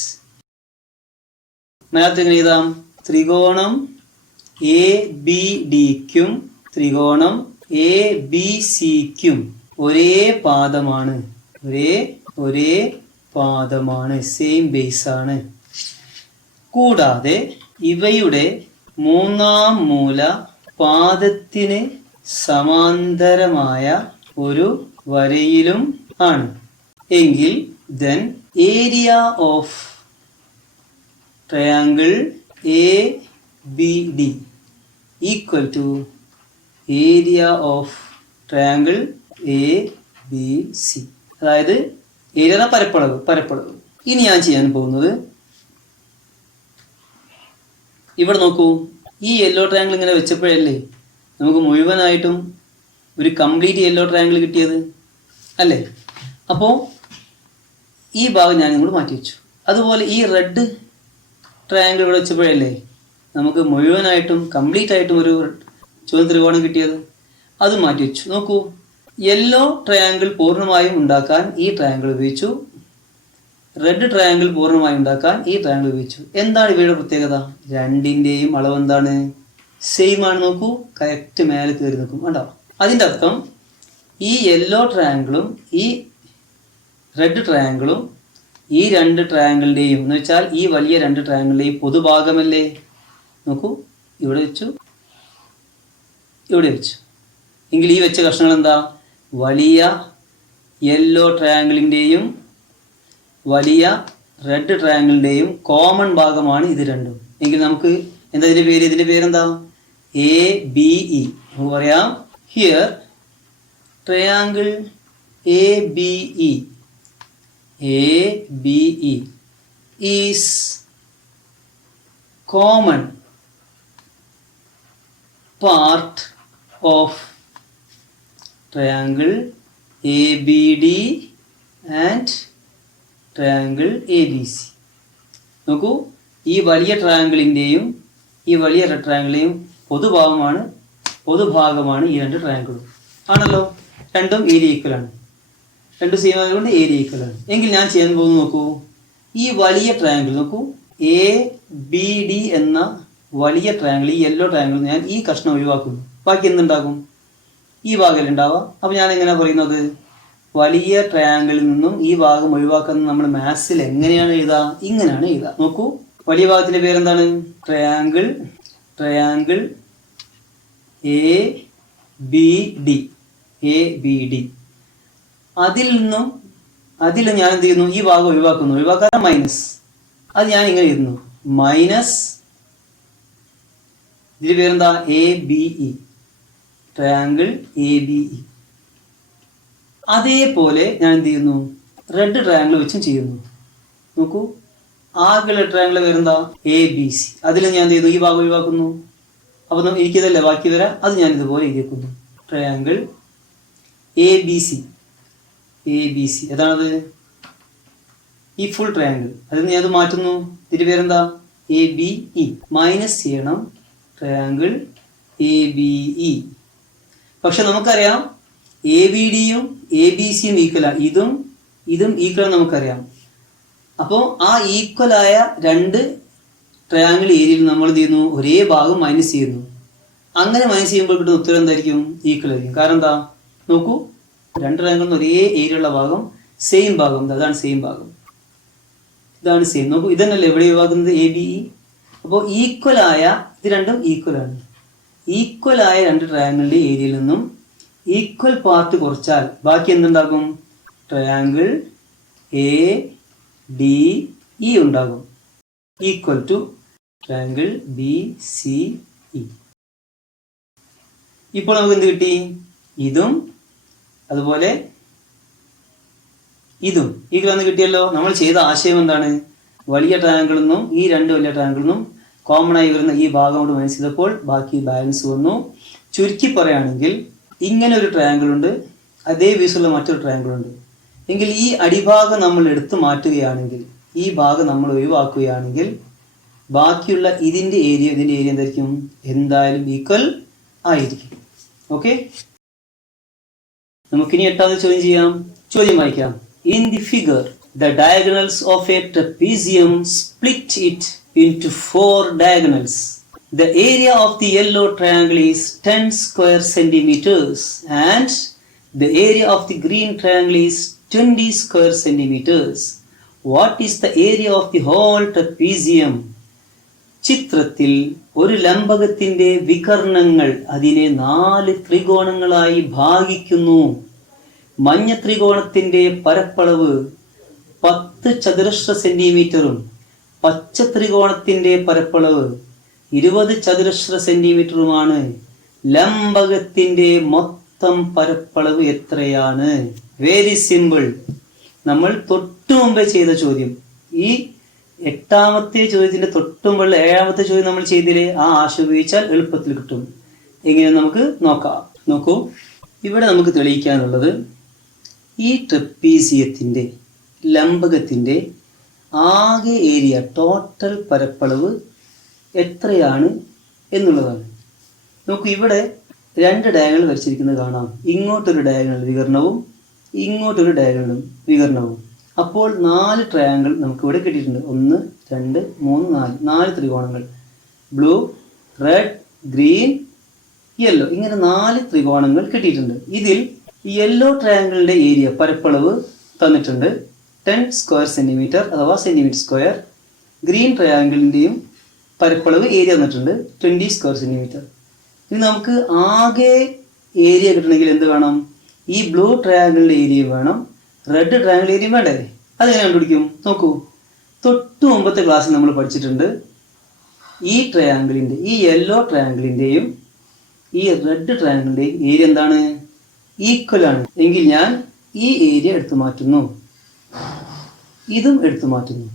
മലയാളത്തിൽ എഴുതാം: ത്രികോണം ABDക്കും ത്രികോണം ABCക്കും ഒരേ പാദമാണ്. ഒരേ പാദമാണ്, സെയിം ബേസ് ആണ്. കൂടാതെ ഇവയുടെ മൂന്നാം മൂല പാദത്തിന് സമാന്തരമായ ഒരു വരയിലും ആണ്. എങ്കിൽ then area of triangle ABD equal to area of triangle ABC. അതായത് ഏരിയ പരപ്പളവ്. ഇനി ഞാൻ ചെയ്യാൻ പോകുന്നത്, ഇവിടെ നോക്കൂ, ഈ യെല്ലോ ട്രയാങ്കിൾ ഇങ്ങനെ വെച്ചപ്പോഴല്ലേ നമുക്ക് മുഴുവനായിട്ടും ഒരു കംപ്ലീറ്റ് യെല്ലോ ട്രയാങ്കിൾ കിട്ടിയത് അല്ലേ? അപ്പോൾ ഈ ഭാഗം ഞാൻ ഇങ്ങോട്ട് മാറ്റി വെച്ചു. അതുപോലെ ഈ റെഡ് ട്രയാങ്കിൾ ഇവിടെ വെച്ചപ്പോഴല്ലേ നമുക്ക് മുഴുവനായിട്ടും കംപ്ലീറ്റ് ആയിട്ടും ഒരു ചുവന്ന ത്രികോണം കിട്ടിയത്. അത് മാറ്റി വെച്ചു. നോക്കൂ, യെല്ലോ ട്രയാങ്കിൾ പൂർണ്ണമായും ഉണ്ടാക്കാൻ ഈ ട്രയാങ്കിൾ ഉപയോഗിച്ചു, റെഡ് ട്രയാങ്കിൾ പൂർണ്ണമായും ഉണ്ടാക്കാൻ ഈ ട്രയാങ്കിൾ ഉപയോഗിച്ചു. എന്താണ് ഇവയുടെ പ്രത്യേകത? രണ്ടിൻ്റെയും അളവ് എന്താണ്? സെയിം ആണ്. നോക്കൂ, കറക്റ്റ് മേലെ കയറി നിൽക്കും കണ്ടോ. അതിൻ്റെ അർത്ഥം ഈ യെല്ലോ ട്രയാങ്കിളും ഈ റെഡ് ട്രയാങ്കിളും ഈ രണ്ട് ട്രയാങ്കിളിൻ്റെയും എന്ന് വെച്ചാൽ ഈ വലിയ രണ്ട് ട്രയാങ്കിളിൻ്റെയും പൊതുഭാഗമല്ലേ. നോക്കൂ, ഇവിടെ വെച്ചു, ഇവിടെ വെച്ചു. എങ്കിൽ ഈ വെച്ച കഷ്ണങ്ങൾ എന്താ? വലിയ യെല്ലോ ട്രയാങ്കിളിൻ്റെയും വലിയ റെഡ് ട്രയാങ്കിളിൻ്റെയും കോമൺ ഭാഗമാണ് ഇത് രണ്ടും. എങ്കിൽ നമുക്ക് എന്താ ഇതിൻ്റെ പേര്? ഇതിൻ്റെ പേരെന്താ? ABE. നമുക്ക് പറയാം, here triangle ABE is common part of triangle ABD and triangle ABC. നോക്കൂ, ഈ വലിയ ട്രയാങ്കിളിൻ്റെയും ഈ വലിയ റെഡ് ട്രയാങ്കിളിൻ്റെയും പൊതുഭാഗമാണ് ഈ രണ്ട് ട്രയാങ്കിളും ആണല്ലോ. രണ്ടും ഏരിയ ഈക്വൽ ആണ്, രണ്ട് സെയിം ആയതുകൊണ്ട് ഏരിയ ഈക്വൽ ആണ്. എങ്കിൽ ഞാൻ ചെയ്യാൻ പോകുന്നത് നോക്കൂ, ഈ വലിയ ട്രയാങ്കിൾ നോക്കൂ, ABD എന്ന വലിയ ട്രയാങ്കിൾ, ഈ യെല്ലോ ട്രയാങ്കിൾ ഞാൻ ഈ കഷ്ണം ഒഴിവാക്കുന്നു. ബാക്കി എന്തുണ്ടാകും? ഈ ഭാഗം ഉണ്ടാവുക. അപ്പോൾ ഞാൻ എങ്ങനെയാണ് പറയുന്നത്? വലിയ ട്രയാങ്കിളിൽ നിന്നും ഈ ഭാഗം ഒഴിവാക്കുന്നത് നമ്മൾ മാത്സിൽ എങ്ങനെയാണ് എഴുതുക? ഇങ്ങനെയാണ് എഴുതുക. നോക്കൂ, വലിയ ഭാഗത്തിൻ്റെ പേരെന്താണ്? Triangle ABD. അതിൽ ഞാൻ എന്ത് ചെയ്യുന്നു? ഈ ഭാഗം ഒഴിവാക്കുന്നു. ഒഴിവാക്കാൻ മൈനസ്. അത് ഞാൻ ഇങ്ങനെ എഴുതുന്നു, മൈനസ് ഇതിൻ്റെ പേരെന്താ? ABE, triangle ABE. അതേപോലെ ഞാൻ എന്ത് ചെയ്യുന്നു? റെഡ് ട്രയാങ്കിൾ വെച്ചും ചെയ്യുന്നു. നോക്കൂ, ആകെയുള്ള ട്രയാങ്കിൾ പേരെന്താ? ABC. അതിൽ ഞാൻ എന്ത് ചെയ്യുന്നു? ഈ ഭാഗം ഒഴിവാക്കുന്നു. അപ്പോൾ എനിക്കിതല്ലേ ബാക്കി വരാം, അത് ഞാൻ ഇതുപോലെ എഴുതിക്കുന്നു, ട്രയാങ്കിൾ ABC. ഏതാണത്? ഈ ഫുൾ ട്രയാങ്കിൾ. അതിൽ ഞാൻ അത് മാറ്റുന്നു. ഇതിൻ്റെ പേരെന്താ? ABE. മൈനസ് ചെയ്യണം ട്രയാങ്കിൾ ABE. പക്ഷെ നമുക്കറിയാം ABDയും ABCയും ഈക്വലാണ്. ഇതും ഈക്വലാണ് നമുക്കറിയാം. അപ്പോൾ ആ ഈക്വലായ രണ്ട് ട്രയാങ്കിൾ ഏരിയയിൽ നമ്മൾ എന്ത് ചെയ്യുന്നു? ഒരേ ഭാഗം മൈനസ് ചെയ്യുന്നു. അങ്ങനെ മൈനസ് ചെയ്യുമ്പോൾ കിട്ടുന്ന ഉത്തരം എന്തായിരിക്കും? ഈക്വൽ ആയിരിക്കും. കാരണം എന്താ? നോക്കൂ, രണ്ട് ട്രയാങ്കിളിൽ ഒരേ ഏരിയ ഉള്ള ഭാഗം സെയിം ഭാഗം, അതാണ് സെയിം ഭാഗം, ഇതാണ് സെയിം. നോക്കൂ, ഇതന്നല്ലേ എവിടെ ഒഴിവാക്കുന്നത്? ABE. അപ്പോൾ ഈക്വലായ ഇത് രണ്ടും ഈക്വലാണ്. ഈക്വലായ രണ്ട് ട്രയാങ്കിളിൻ്റെ ഏരിയയിൽ നിന്നും ഈക്വൽ പാർട്ട് കുറച്ചാൽ ബാക്കി എന്തുണ്ടാകും? ട്രയാങ്കിൾ ADE ഉണ്ടാകും, ഈക്വൽ ടു ട്രയാങ്കിൾ BCE. ഇപ്പോൾ നമുക്ക് എന്ത് കിട്ടി? ഇതും അതുപോലെ ഇതും ഈക്വൽ എന്ന് കിട്ടിയല്ലോ. നമ്മൾ ചെയ്ത ആശയം എന്താണ്? വലിയ ട്രയാങ്കിളിൽ നിന്നും ഈ രണ്ട് വലിയ ട്രയാങ്കിളിൽ നിന്നും കോമൺ ആയി വരുന്ന ഈ ഭാഗം കൊണ്ട് മൈനസ് ചെയ്തപ്പോൾ ബാക്കി ബാലൻസ് വന്നു. ചുരുക്കി പറയുകയാണെങ്കിൽ ഇങ്ങനെ ഒരു ട്രയാങ്കിൾ ഉണ്ട്, അതേ വ്യൂസുള്ള മറ്റൊരു ട്രയാങ്കിൾ ഉണ്ട്. എങ്കിൽ ഈ അടിഭാഗം നമ്മൾ എടുത്തു മാറ്റുകയാണെങ്കിൽ, ഈ ഭാഗം നമ്മൾ ഒഴിവാക്കുകയാണെങ്കിൽ ബാക്കിയുള്ള ഇതിൻ്റെ ഏരിയ എന്തായിരിക്കും? എന്തായാലും ഈക്വൽ ആയിരിക്കും. ഓക്കെ, നമുക്കിനി എട്ടാമത്തെ ചോദ്യം ചെയ്യാം. ചോദ്യം വായിക്കാം. In the figure the diagonals of a trapezium split it into 4 diagonals. The area of the yellow triangle is 10 square centimeters and the area of the green triangle is 20 square centimeters. What is the area of the whole trapezium? ചിത്രത്തിൽ ഒരു ലംബകത്തിന്റെ വികർണങ്ങൾ അതിനെ 4 ത്രികോണങ്ങളായി ഭാഗിക്കുന്നു. മഞ്ഞ ത്രികോണത്തിന്റെ പരപ്പളവ് 10 ചതുരശ്ര സെന്റിമീറ്ററും പച്ച ത്രികോണത്തിന്റെ പരപ്പളവ് 20 ചതുരശ്ര സെന്റിമീറ്ററുമാണ്. ലംബകത്തിന്റെ മൊത്തം പരപ്പളവ് എത്രയാണ്? Very simple. നമ്മൾ തൊട്ടു മുമ്പേ ചെയ്ത ചോദ്യം, ഈ 8ാമത്തെ ചോദ്യത്തിന്റെ തൊട്ടുമുമ്പുള്ള 7ാമത്തെ ചോദ്യം നമ്മൾ ചെയ്തില്ലേ, ആ ആശയം ഉപയോഗിച്ചാൽ എളുപ്പത്തിൽ കിട്ടും. എങ്ങനെ നമുക്ക് നോക്കാം. നോക്കൂ, ഇവിടെ നമുക്ക് തെളിയിക്കാനുള്ളത് ഈ ട്രപ്പീസിയത്തിന്റെ ലംബകത്തിന്റെ ആകെ ഏരിയ, ടോട്ടൽ പരപ്പളവ് എത്രയാണ് എന്നുള്ളതാണ്. നോക്കൂ, ഇവിടെ രണ്ട് ഡയഗണൽ വരച്ചിരിക്കുന്നത് കാണാം. ഇങ്ങോട്ടൊരു ഡയഗണൽ വികരണവും ഇങ്ങോട്ടൊരു ഡയഗണലും വികരണവും. അപ്പോൾ 4 ട്രയാങ്കിൾ നമുക്ക് ഇവിടെ കിട്ടിയിട്ടുണ്ട്. 1 2 3 4 ത്രികോണങ്ങൾ. ബ്ലൂ, റെഡ്, ഗ്രീൻ, യെല്ലോ, ഇങ്ങനെ 4 ത്രികോണങ്ങൾ കിട്ടിയിട്ടുണ്ട്. ഇതിൽ യെല്ലോ ട്രയാങ്കിളിന്റെ ഏരിയ പരപ്പളവ് തന്നിട്ടുണ്ട് 10 സ്ക്വയർ സെന്റിമീറ്റർ അഥവാ സെന്റിമീറ്റർ സ്ക്വയർ. ഗ്രീൻ ട്രയാങ്കിളിന്റെയും പരപ്പളവ് ഏരിയ തന്നിട്ടുണ്ട് 20 സ്ക്വയർ സെന്റിമീറ്റർ. ഇനി നമുക്ക് ആകെ ഏരിയ കിട്ടണമെങ്കിൽ എന്ത് വേണം? ഈ ബ്ലൂ ട്രയാങ്കിളിന്റെ ഏരിയ വേണം, റെഡ് ട്രയാങ്കിൾ ഏരിയ വേണ്ടേ? അതെങ്ങനെ കണ്ടുപിടിക്കും? നോക്കൂ, തൊട്ടു മുമ്പത്തെ ക്ലാസ്സിൽ നമ്മൾ പഠിച്ചിട്ടുണ്ട് ഈ ട്രയാങ്കിളിന്റെ, ഈ യെല്ലോ ട്രയാങ്കിളിന്റെയും ഈ റെഡ് ട്രയാങ്കിളിന്റെയും ഏരിയ എന്താണ്? ഈക്വൽ ആണ്. എങ്കിൽ ഞാൻ ഈ ഏരിയ എടുത്തു മാറ്റുന്നു, ഇതും എടുത്തു മാറ്റുന്നു.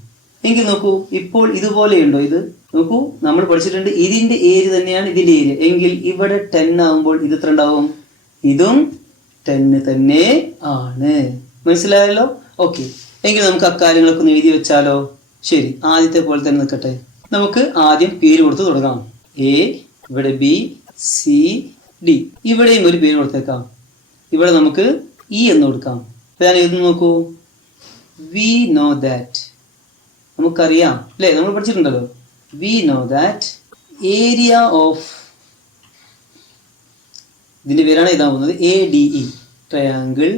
എങ്കിൽ നോക്കൂ, ഇപ്പോൾ ഇതുപോലെയുണ്ടോ? ഇത് നോക്കൂ, നമ്മൾ പഠിച്ചിട്ടുണ്ട് ഇതിന്റെ ഏരിയ തന്നെയാണ് ഇതിന്റെ ഏരിയ. എങ്കിൽ ഇവിടെ 10 ആകുമ്പോൾ ഇത് എത്ര ഉണ്ടാവും? ഇതും 10 തന്നെ ആണ്. മനസ്സിലായല്ലോ? ഓക്കെ, എങ്കിൽ നമുക്ക് അക്കാര്യങ്ങളൊക്കെ ഒന്ന് എഴുതി വെച്ചാലോ? ശരി, ആദ്യത്തെ പോലെ തന്നെ നിൽക്കട്ടെ. നമുക്ക് ആദ്യം പേര് കൊടുത്ത് തുടങ്ങാം. എ, ഇവിടെ ബി, സി, ഡി. ഇവിടെയും ഒരു പേര് കൊടുത്തേക്കാം. ഇവിടെ നമുക്ക് ഇ എന്ന് കൊടുക്കാം. ഞാൻ എഴുതുന്നു, നോക്കൂ. വി നോ ദാറ്റ്, നമുക്കറിയാം അല്ലേ, നമ്മൾ പഠിച്ചിട്ടുണ്ടല്ലോ. We know that area of, ഇതിന്റെ പേരാണ് എഴുതാൻ പോകുന്നത്, A D E, triangle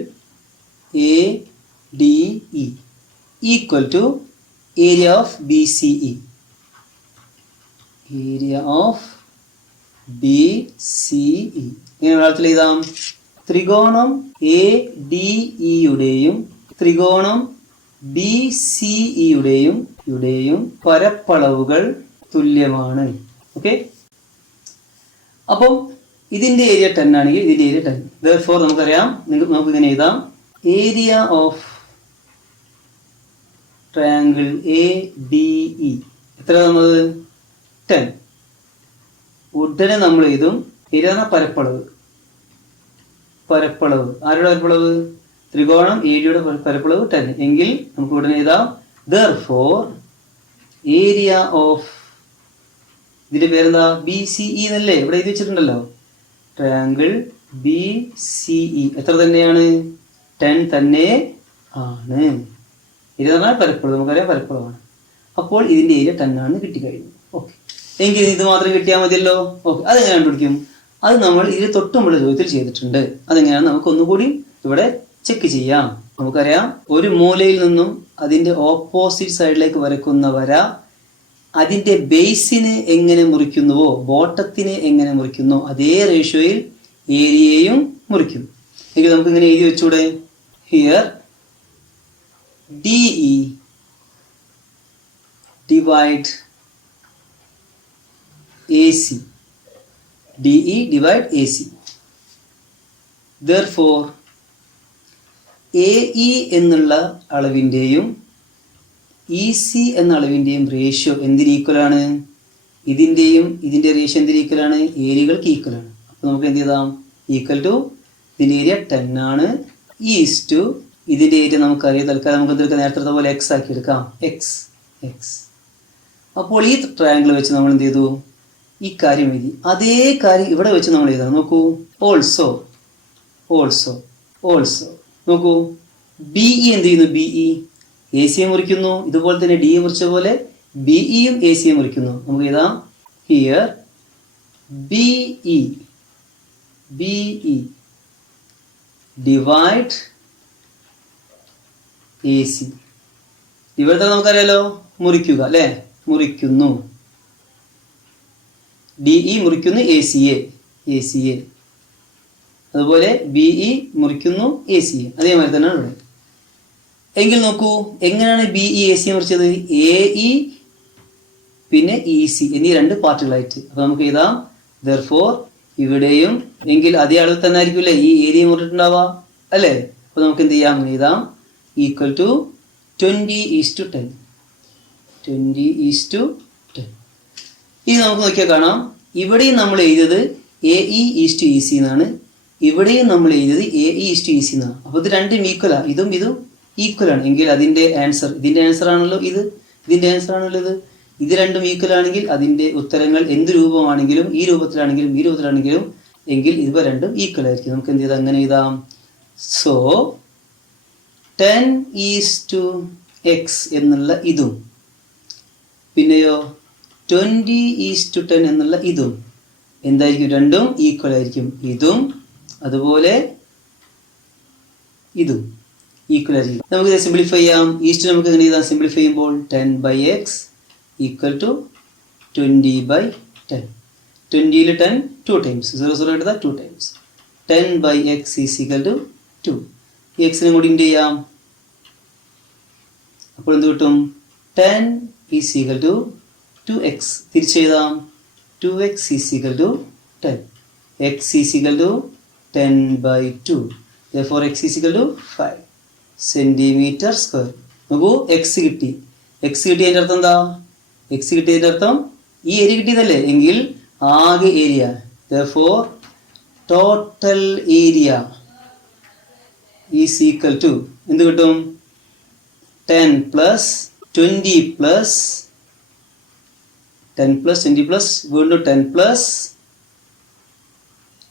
A D E equal to area of B C E. Area of B C E ഇങ്ങനെ മലയാളത്തിൽ എഴുതാം. ത്രികോണം എ ഡി ഇയുടെയും ത്രികോണം ബി സി ഇയുടെയും പരപ്പളവുകൾ തുല്യമാണ്. ഓക്കെ, അപ്പം ഇതിന്റെ ഏരിയ 10 ആണെങ്കിൽ ഇതിന്റെ ഏരിയ 10. therefore നമുക്കറിയാം, നമുക്ക് ഇങ്ങനെ എഴുതാം. Area of triangle A D E എത്ര തന്നത്? 10. ഉടനെ നമ്മൾ എഴുതും ഏരിയ പരപ്പളവ്. ആരുടെ പരപ്പളവ്? ത്രികോണം എ ഡിയുടെ പരപ്പളവ് 10. എങ്കിൽ നമുക്ക് ഉടനെ എഴുതാം therefore ഏരിയ ഓഫ്, ഇതിന്റെ പേരെന്താ? ബി സി ഇ എന്നല്ലേ ഇവിടെ എഴുതി വെച്ചിട്ടുണ്ടല്ലോ. ട്രയാങ്കിൾ ബി സി ഇ എത്ര തന്നെയാണ്? 10 തന്നെ ആണ്. ഇത് പറഞ്ഞാൽ പരപ്പളവ്, നമുക്കറിയാം പരപ്പളവാണ്. അപ്പോൾ ഇതിന്റെ ഏരിയ 10 ആണെന്ന് കിട്ടിക്കഴിഞ്ഞു. ഓക്കെ, എങ്കിൽ ഇത് മാത്രം കിട്ടിയാൽ മതിയല്ലോ. ഓക്കെ, അതെങ്ങനെ കണ്ടുപിടിക്കും? അത് നമ്മൾ ഇതിൽ തൊട്ടുമുള്ള ചോദ്യത്തിൽ ചെയ്തിട്ടുണ്ട്. അതെങ്ങനെയാണ് നമുക്ക് ഒന്നുകൂടി ഇവിടെ ചെക്ക് ചെയ്യാം. നമുക്കറിയാം, ഒരു മൂലയിൽ നിന്നും അതിന്റെ ഓപ്പോസിറ്റ് സൈഡിലേക്ക് വരയ്ക്കുന്ന വര അതിന്റെ ബേസിനെ എങ്ങനെ മുറിക്കുന്നുവോ, ബോട്ടത്തിനെ എങ്ങനെ മുറിക്കുന്നോ അതേ റേഷ്യോയിൽ ഏരിയയും മുറിക്കും. എങ്കിൽ നമുക്ക് ഇങ്ങനെ എഴുതി വെച്ചൂടെ? Here DE divide AC. DE divide AC. Therefore AE എന്നുള്ള അളവിന്റെയും EC എന്ന അളവിന്റെയും റേഷ്യോ എന്തിന് ഈക്വൽ ആണ്? ഇതിന്റെയും ഇതിന്റെ റേഷ്യോ എന്തിന് ഈക്വൽ ആണ്? ഏരിയകൾക്ക് ഈക്വൽ ആണ്. അപ്പോൾ നമുക്ക് എന്ത് ചെയ്താം? ഈക്വൽ ടു, ഇതിന്റെ ഏരിയ 10 ആണ്, ഈസ് ടു ഇതിന്റെ ഏരിയ നമുക്കറിയാം. തൽക്കാലം നമുക്ക് എന്തെടുക്കാം? നേരത്തെ പോലെ എക്സ് ആക്കി എടുക്കാം. എക്സ്. അപ്പോൾ ഈ ട്രയാങ്കിൾ വെച്ച് നമ്മൾ എന്ത് ചെയ്തു? ഈ കാര്യം എഴുതി. അതേ കാര്യം ഇവിടെ വെച്ച് നമ്മൾ എഴുതാം. നോക്കൂ, ഓൾസോ നോക്കൂ, ബി ഇ എന്ത് ചെയ്യുന്നു? ബി ഇ എ സിയെ മുറിക്കുന്നു. ഇതുപോലെ തന്നെ ഡി എ മുറിച്ച പോലെ ബി ഇയും എ സിയെ മുറിക്കുന്നു. നമുക്ക് എഴുതാം here B E divide A C. Divide നമുക്കറിയാലോ, മുറിക്കുക അല്ലെ, മുറിക്കുന്നു. ഡി ഇ മുറിക്കുന്നു എ സി എ. അതുപോലെ ബി ഇ മുറിക്കുന്നു എ സി എ. അതേമാതിരി തന്നെയാണ് ഇവിടെ. എങ്കിൽ നോക്കൂ, എങ്ങനെയാണ് ബി ഇ എ സി മുറിച്ചത്? എ ഇ പിന്നെ ഇ സി എന്നീ 2 പാർട്ടുകളായിട്ട്. അപ്പൊ നമുക്ക് എഴുതാം therefore ഇവിടെയും എങ്കിൽ അതേ അളവിൽ തന്നെ ആയിരിക്കും ഈ ഏരിയ മുറിച്ചിട്ടുണ്ടാവുക അല്ലേ? അപ്പൊ നമുക്ക് എന്ത് ചെയ്യാം? എഴുതാം ഈക്വൽ ടു 20:10. 20:10. ഇനി നമുക്ക് നോക്കിയാൽ കാണാം, ഇവിടെയും നമ്മൾ എഴുതിയത് AE:EC എന്നാണ്, ഇവിടെയും നമ്മൾ എഴുതിയത് AE:EC എന്നാണ്. അപ്പോൾ ഇത് രണ്ടും ഈക്വലാണ്, ഇതും ഈക്വൽ ആണ്. എങ്കിൽ അതിന്റെ ആൻസർ, ഇതിന്റെ ആൻസർ ആണല്ലോ ഇത്, ഇതിന്റെ ആൻസർ ആണല്ലോ ഇത്. ഇത് രണ്ടും ഈക്വൽ ആണെങ്കിൽ അതിന്റെ ഉത്തരങ്ങൾ എന്ത് രൂപമാണെങ്കിലും, ഈ രൂപത്തിലാണെങ്കിലും ഈ രൂപത്തിലാണെങ്കിലും എങ്കിൽ ഇവ രണ്ടും ഈക്വൽ ആയിരിക്കും. നമുക്ക് എന്ത് ചെയ്താൽ അങ്ങനെ എഴുതാം. സോ 10:x എന്നുള്ള ഇതും പിന്നെയോ 20:10 എന്നുള്ള ഇതും എന്തായിരിക്കും? രണ്ടും ഈക്വൽ ആയിരിക്കും. ഇതും അതുപോലെ ഇതും ഈക്വൽ ആയിരിക്കും. നമുക്ക് സിംപ്ലിഫൈ ചെയ്യാം. ഈസ്റ്റ് നമുക്ക് എങ്ങനെ ചെയ്താൽ സിംപ്ലിഫൈ ചെയ്യുമ്പോൾ 10/x ഈക്വൽ ടു 20/10. 20ൽ 10 2 ടൈംസ് 0 എടുത്താൽ 2 times 10/x is equal to 2. ഈ എക്സിനെ കൂടി ഇൻറ്റു ചെയ്യാം. അപ്പോൾ എന്ത് കിട്ടും? 10 ഈസ് ഈക്വൽ ടു 2x. തിരിച്ചെഴുതാം. 2x is equal to 10. x is equal to 10/2. therefore x is equal to 5 centimetre square. നോക്കൂ, എക്സ് കിട്ടി. എക്സ് കിട്ടിയതിൻ്റെ അർത്ഥം എന്താ? എക്സ് കിട്ടിയതിൻ്റെ അർത്ഥം ഈ ഏരിയ കിട്ടിയതല്ലേ? എങ്കിൽ ആകെ area. therefore total area is equal to എന്ത് കിട്ടും? 10 പ്ലസ് 20 പ്ലസ് 10 പ്ലസ് 20 പ്ലസ് വീണ്ടും 10 പ്ലസ്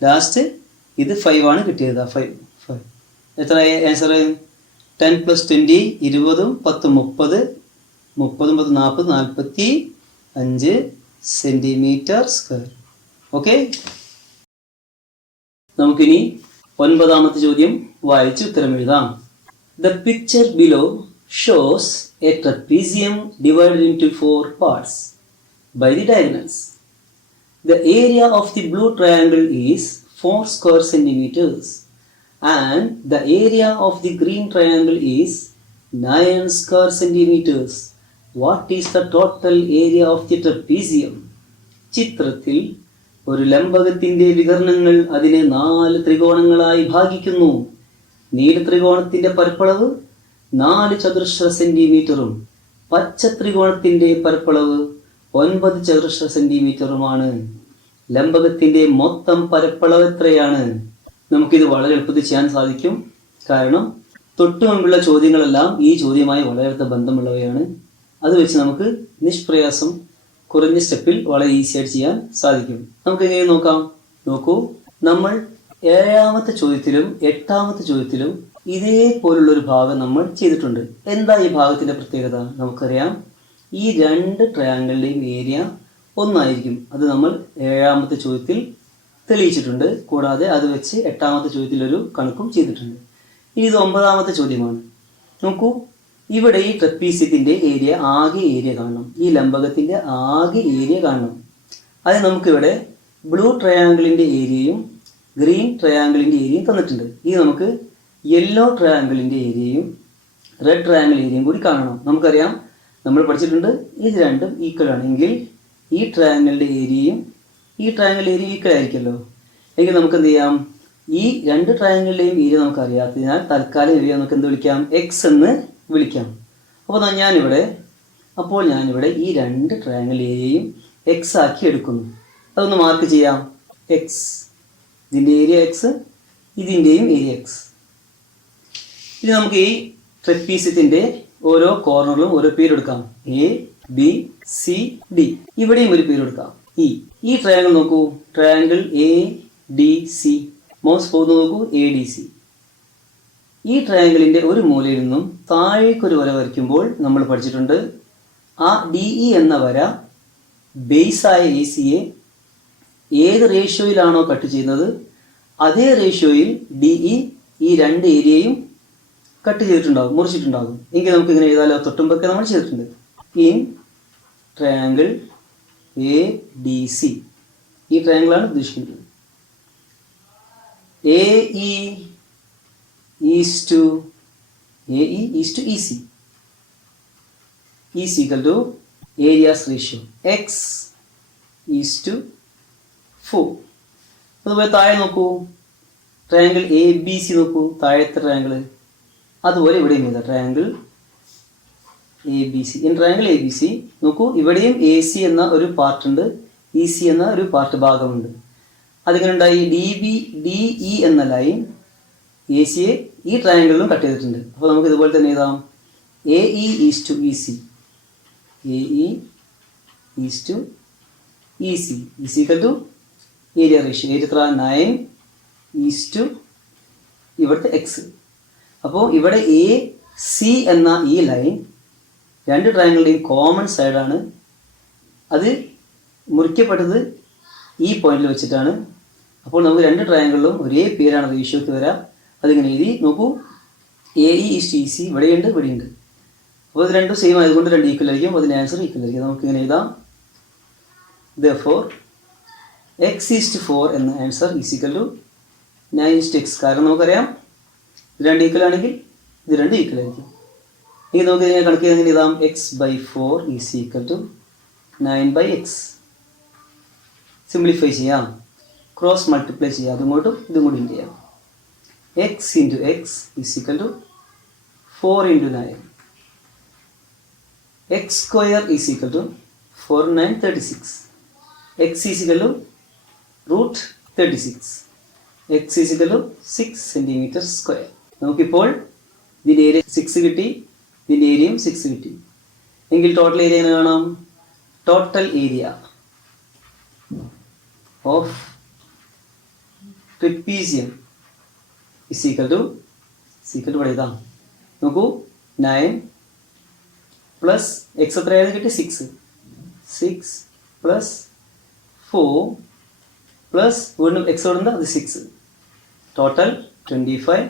ലാസ്റ്റ് ഇത് 5 ആണ് കിട്ടിയത്. 5 എത്ര answer? 10 plus 20 20 10 30 30 40 45 centimetre square. Okay, നമുക്കിനി 9ാമത്തെ ചോദ്യം വായിച്ച് ഉത്തരം എഴുതാം. The picture below shows a trapezium divided into 4 parts by the diagonals. The area of the blue triangle is 4 square centimeters and the area of the green triangle is 9 square centimeters. What is the total area of the trapezium? ചിത്രത്തിൽ ഒരു ലംബകത്തിന്റെ വികർണങ്ങൾ അതിനെ 4 ത്രികോണങ്ങളായി ഭാഗിക്കുന്നു. നീല ത്രികോണത്തിന്റെ പരപ്പളവ് 4 ചതുരശ്ര സെന്റിമീറ്ററും പച്ച ത്രികോണത്തിന്റെ പരപ്പളവ് 9 ചതുരശ്ര സെന്റിമീറ്ററുമാണ്. ലംബകത്തിന്റെ മൊത്തം പരപ്പളവ് എത്രയാണ്? നമുക്കിത് വളരെ എളുപ്പത്തിൽ ചെയ്യാൻ സാധിക്കും. കാരണം തൊട്ടു മുമ്പുള്ള ചോദ്യങ്ങളെല്ലാം ഈ ചോദ്യവുമായി വളരെ ബന്ധമുള്ളവയാണ്. അത് വെച്ച് നമുക്ക് നിഷ്പ്രയാസം കുറഞ്ഞ സ്റ്റെപ്പിൽ വളരെ ഈസി ആയിട്ട് ചെയ്യാൻ സാധിക്കും. നമുക്ക് എങ്ങനെ നോക്കാം? നോക്കൂ, നമ്മൾ 7ാമത്തെ ചോദ്യത്തിലും 8ാമത്തെ ചോദ്യത്തിലും ഇതേപോലുള്ളൊരു ഭാഗം നമ്മൾ ചെയ്തിട്ടുണ്ട്. എന്താ ഈ ഭാഗത്തിന്റെ പ്രത്യേകത? നമുക്കറിയാം, ഈ 2 ട്രയാങ്കിളിൻ്റെയും ഏരിയ ഒന്നായിരിക്കും. അത് നമ്മൾ 7ാമത്തെ ചോദ്യത്തിൽ തെളിയിച്ചിട്ടുണ്ട്. കൂടാതെ അത് വെച്ച് 8ാമത്തെ ചോദ്യത്തിൽ ഒരു കണക്കും ചെയ്തിട്ടുണ്ട്. ഇനി ഇത് 9ാമത്തെ ചോദ്യമാണ്. നോക്കൂ, ഇവിടെ ഈ ട്രപ്പീസിയത്തിന്റെ ഏരിയ, ആകെ ഏരിയ കാണണം. ഈ ലംബകത്തിന്റെ ആകെ ഏരിയ കാണണം. അത് നമുക്കിവിടെ ബ്ലൂ ട്രയാങ്കിളിന്റെ ഏരിയയും ഗ്രീൻ ട്രയാങ്കിളിന്റെ ഏരിയയും തന്നിട്ടുണ്ട്. ഇത് നമുക്ക് യെല്ലോ ട്രയാങ്കിളിന്റെ ഏരിയയും റെഡ് ട്രയാങ്കിൾ ഏരിയയും കൂടി കാണണം. നമുക്കറിയാം, നമ്മൾ പഠിച്ചിട്ടുണ്ട്, ഇത് രണ്ടും ഈക്വൽ ആണെങ്കിൽ ഈ ട്രയാങ്കിളിന്റെ ഏരിയയും ഈ ട്രയാങ്കിൾ ഏരിയ ഈക്വൽ ആയിരിക്കുമല്ലോ. എങ്കിൽ നമുക്ക് എന്ത് ചെയ്യാം? ഈ 2 ട്രയാങ്കിളിലെയും ഏരിയ നമുക്ക് അറിയാത്തതിനാൽ തൽക്കാലം ഏരിയ നമുക്ക് എന്ത് വിളിക്കാം? എക്സ് എന്ന് വിളിക്കാം. അപ്പോൾ ഞാനിവിടെ ഈ 2 ട്രയാങ്കിൾ ഏരിയയും എക്സ് ആക്കി എടുക്കുന്നു. അതൊന്ന് മാർക്ക് ചെയ്യാം. എക്സ്, ഇതിൻ്റെ ഏരിയ എക്സ്, ഇതിൻ്റെയും ഏരിയ എക്സ്. ഇനി നമുക്ക് ഈ ട്രപ്പീസിയത്തിൻ്റെ ഓരോ കോർണറിലും ഓരോ പേരെടുക്കാം. A, B, C, D. ഇവിടെയും ഒരു പേരെടുക്കാം. ഈ ട്രയാങ്കിൾ നോക്കൂ, triangle A D C. Mouse പോകുന്നത് നോക്കൂ, എ ഡി സി. ഈ ട്രയാങ്കിളിൻ്റെ ഒരു മൂലയിൽ നിന്നും താഴേക്കൊരു വര വരയ്ക്കുമ്പോൾ നമ്മൾ പഠിച്ചിട്ടുണ്ട്, ആ ഡി ഇ എന്ന വര ബേസായ എ സിയെ ഏത് റേഷ്യോയിലാണോ കട്ട് ചെയ്യുന്നത് അതേ റേഷ്യോയിൽ ഡി ഇ ഈ 2 ഏരിയയും കട്ട് ചെയ്തിട്ടുണ്ടാകും, മുറിച്ചിട്ടുണ്ടാകും. എങ്കിൽ നമുക്ക് ഇങ്ങനെ എഴുതാലോ. തൊട്ടുമ്പൊക്കെ നമ്മൾ ചെയ്തിട്ടുണ്ട്. In triangle A D C, ഈ ട്രയാങ്കിളാണ് ഉദ്ദേശിക്കുന്നത്. A E is to E C is equal to areas ratio x is to 4. അതുപോലെ താഴെ നോക്കൂ, ട്രയാങ്കിൾ എ ബി സി നോക്കൂ, താഴത്തെ ട്രയാങ്കിൾ. അതുപോലെ ഇവിടെയും ചെയ്താൽ triangle A B C. In triangle A B C നോക്കൂ, ഇവിടെയും എ സി എന്ന ഒരു പാർട്ടുണ്ട്, ഇ സി എന്ന ഒരു പാർട്ട് ഭാഗമുണ്ട്. അതിങ്ങനെ ഉണ്ടായി. ഡി ഇ എന്ന ലൈൻ എ സിയെ ഈ ട്രയാങ്കിളിലും കട്ട് ചെയ്തിട്ടുണ്ട്. അപ്പോൾ നമുക്ക് ഇതുപോലെ തന്നെ എഴുതാം. A E is to E C, A E is to E C is equal to area ratio. Area എത്ര? 9:, ഇവിടുത്തെ എക്സ്. അപ്പോൾ ഇവിടെ എ സി എന്ന ഈ ലൈൻ രണ്ട് ട്രയാങ്കിളുടെയും കോമൺ സൈഡാണ്. അത് മുറിക്കപ്പെട്ടത് ഈ പോയിന്റിൽ വെച്ചിട്ടാണ്. അപ്പോൾ നമുക്ക് രണ്ട് ട്രയാങ്കിളിലും ഒരേ പേരാണ് റേഷ്യോക്ക് വരാം. അതിങ്ങനെ എഴുതി നോക്കൂ. AE:EC ഇവിടെയുണ്ട്, ഇവിടെയുണ്ട്. അപ്പോൾ ഇത് രണ്ടും സെയിം ആയതുകൊണ്ട് രണ്ട് ഈക്വൽ ആയിരിക്കും. അപ്പോൾ അതിൻ്റെ ആൻസർ ഈക്വൽ ആയിരിക്കും. നമുക്കിങ്ങനെ എഴുതാം. Therefore x:4 എന്ന answer is equal to 9:x. കാരണം നമുക്കറിയാം ഇത് രണ്ട് ഈക്വൽ ആണെങ്കിൽ ഇത് രണ്ട് ഈക്വൽ ആയിരിക്കും. ഇനി നമുക്ക് ഇതിനെ കണക്ക് എങ്ങനെ എഴുതാം? x/4 is equal to 9/x. Simplify ചെയ്യാം, ക്രോസ് മൾട്ടിപ്ലൈ ചെയ്യാം, അതുകൊണ്ടും ഇതും കൂടി ചെയ്യാം. x/x is equal to 4 × 9. x² is equal to 4 × 9 36. x is equal to √36. x is equal to 6 cm². നമുക്കിപ്പോൾ ഇതിൻ്റെ ഏരിയ 6 കിട്ടി, ഇതിൻ്റെ ഏരിയയും 6 കിട്ടി. എങ്കിൽ ടോട്ടൽ ഏരിയ എങ്ങനെ കാണാം? Total area of trapezium is equal to ഇവിടെ എഴുതാം. നോക്കൂ, 9 പ്ലസ് എക്സ് എത്രയായിരുന്നു കിട്ടി? 6 പ്ലസ് 4 പ്ലസ് വീണ്ടും എക്സ് കൊടുത്ത അത് 6. Total 25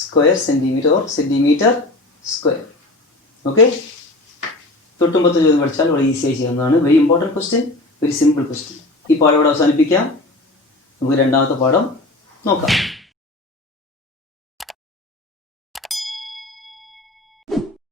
square centimetre or centimetre square. Okay, തൊട്ടുമ്പത്തെ ചോദ്യം പഠിച്ചാൽ വളരെ ഈസിയായി ചെയ്യാവുന്നതാണ്. Very important question, very simple question. ഈ പാഠം ഇവിടെ അവസാനിപ്പിക്കാം. നമുക്ക് രണ്ടാമത്തെ പാഠം നോക്കാം.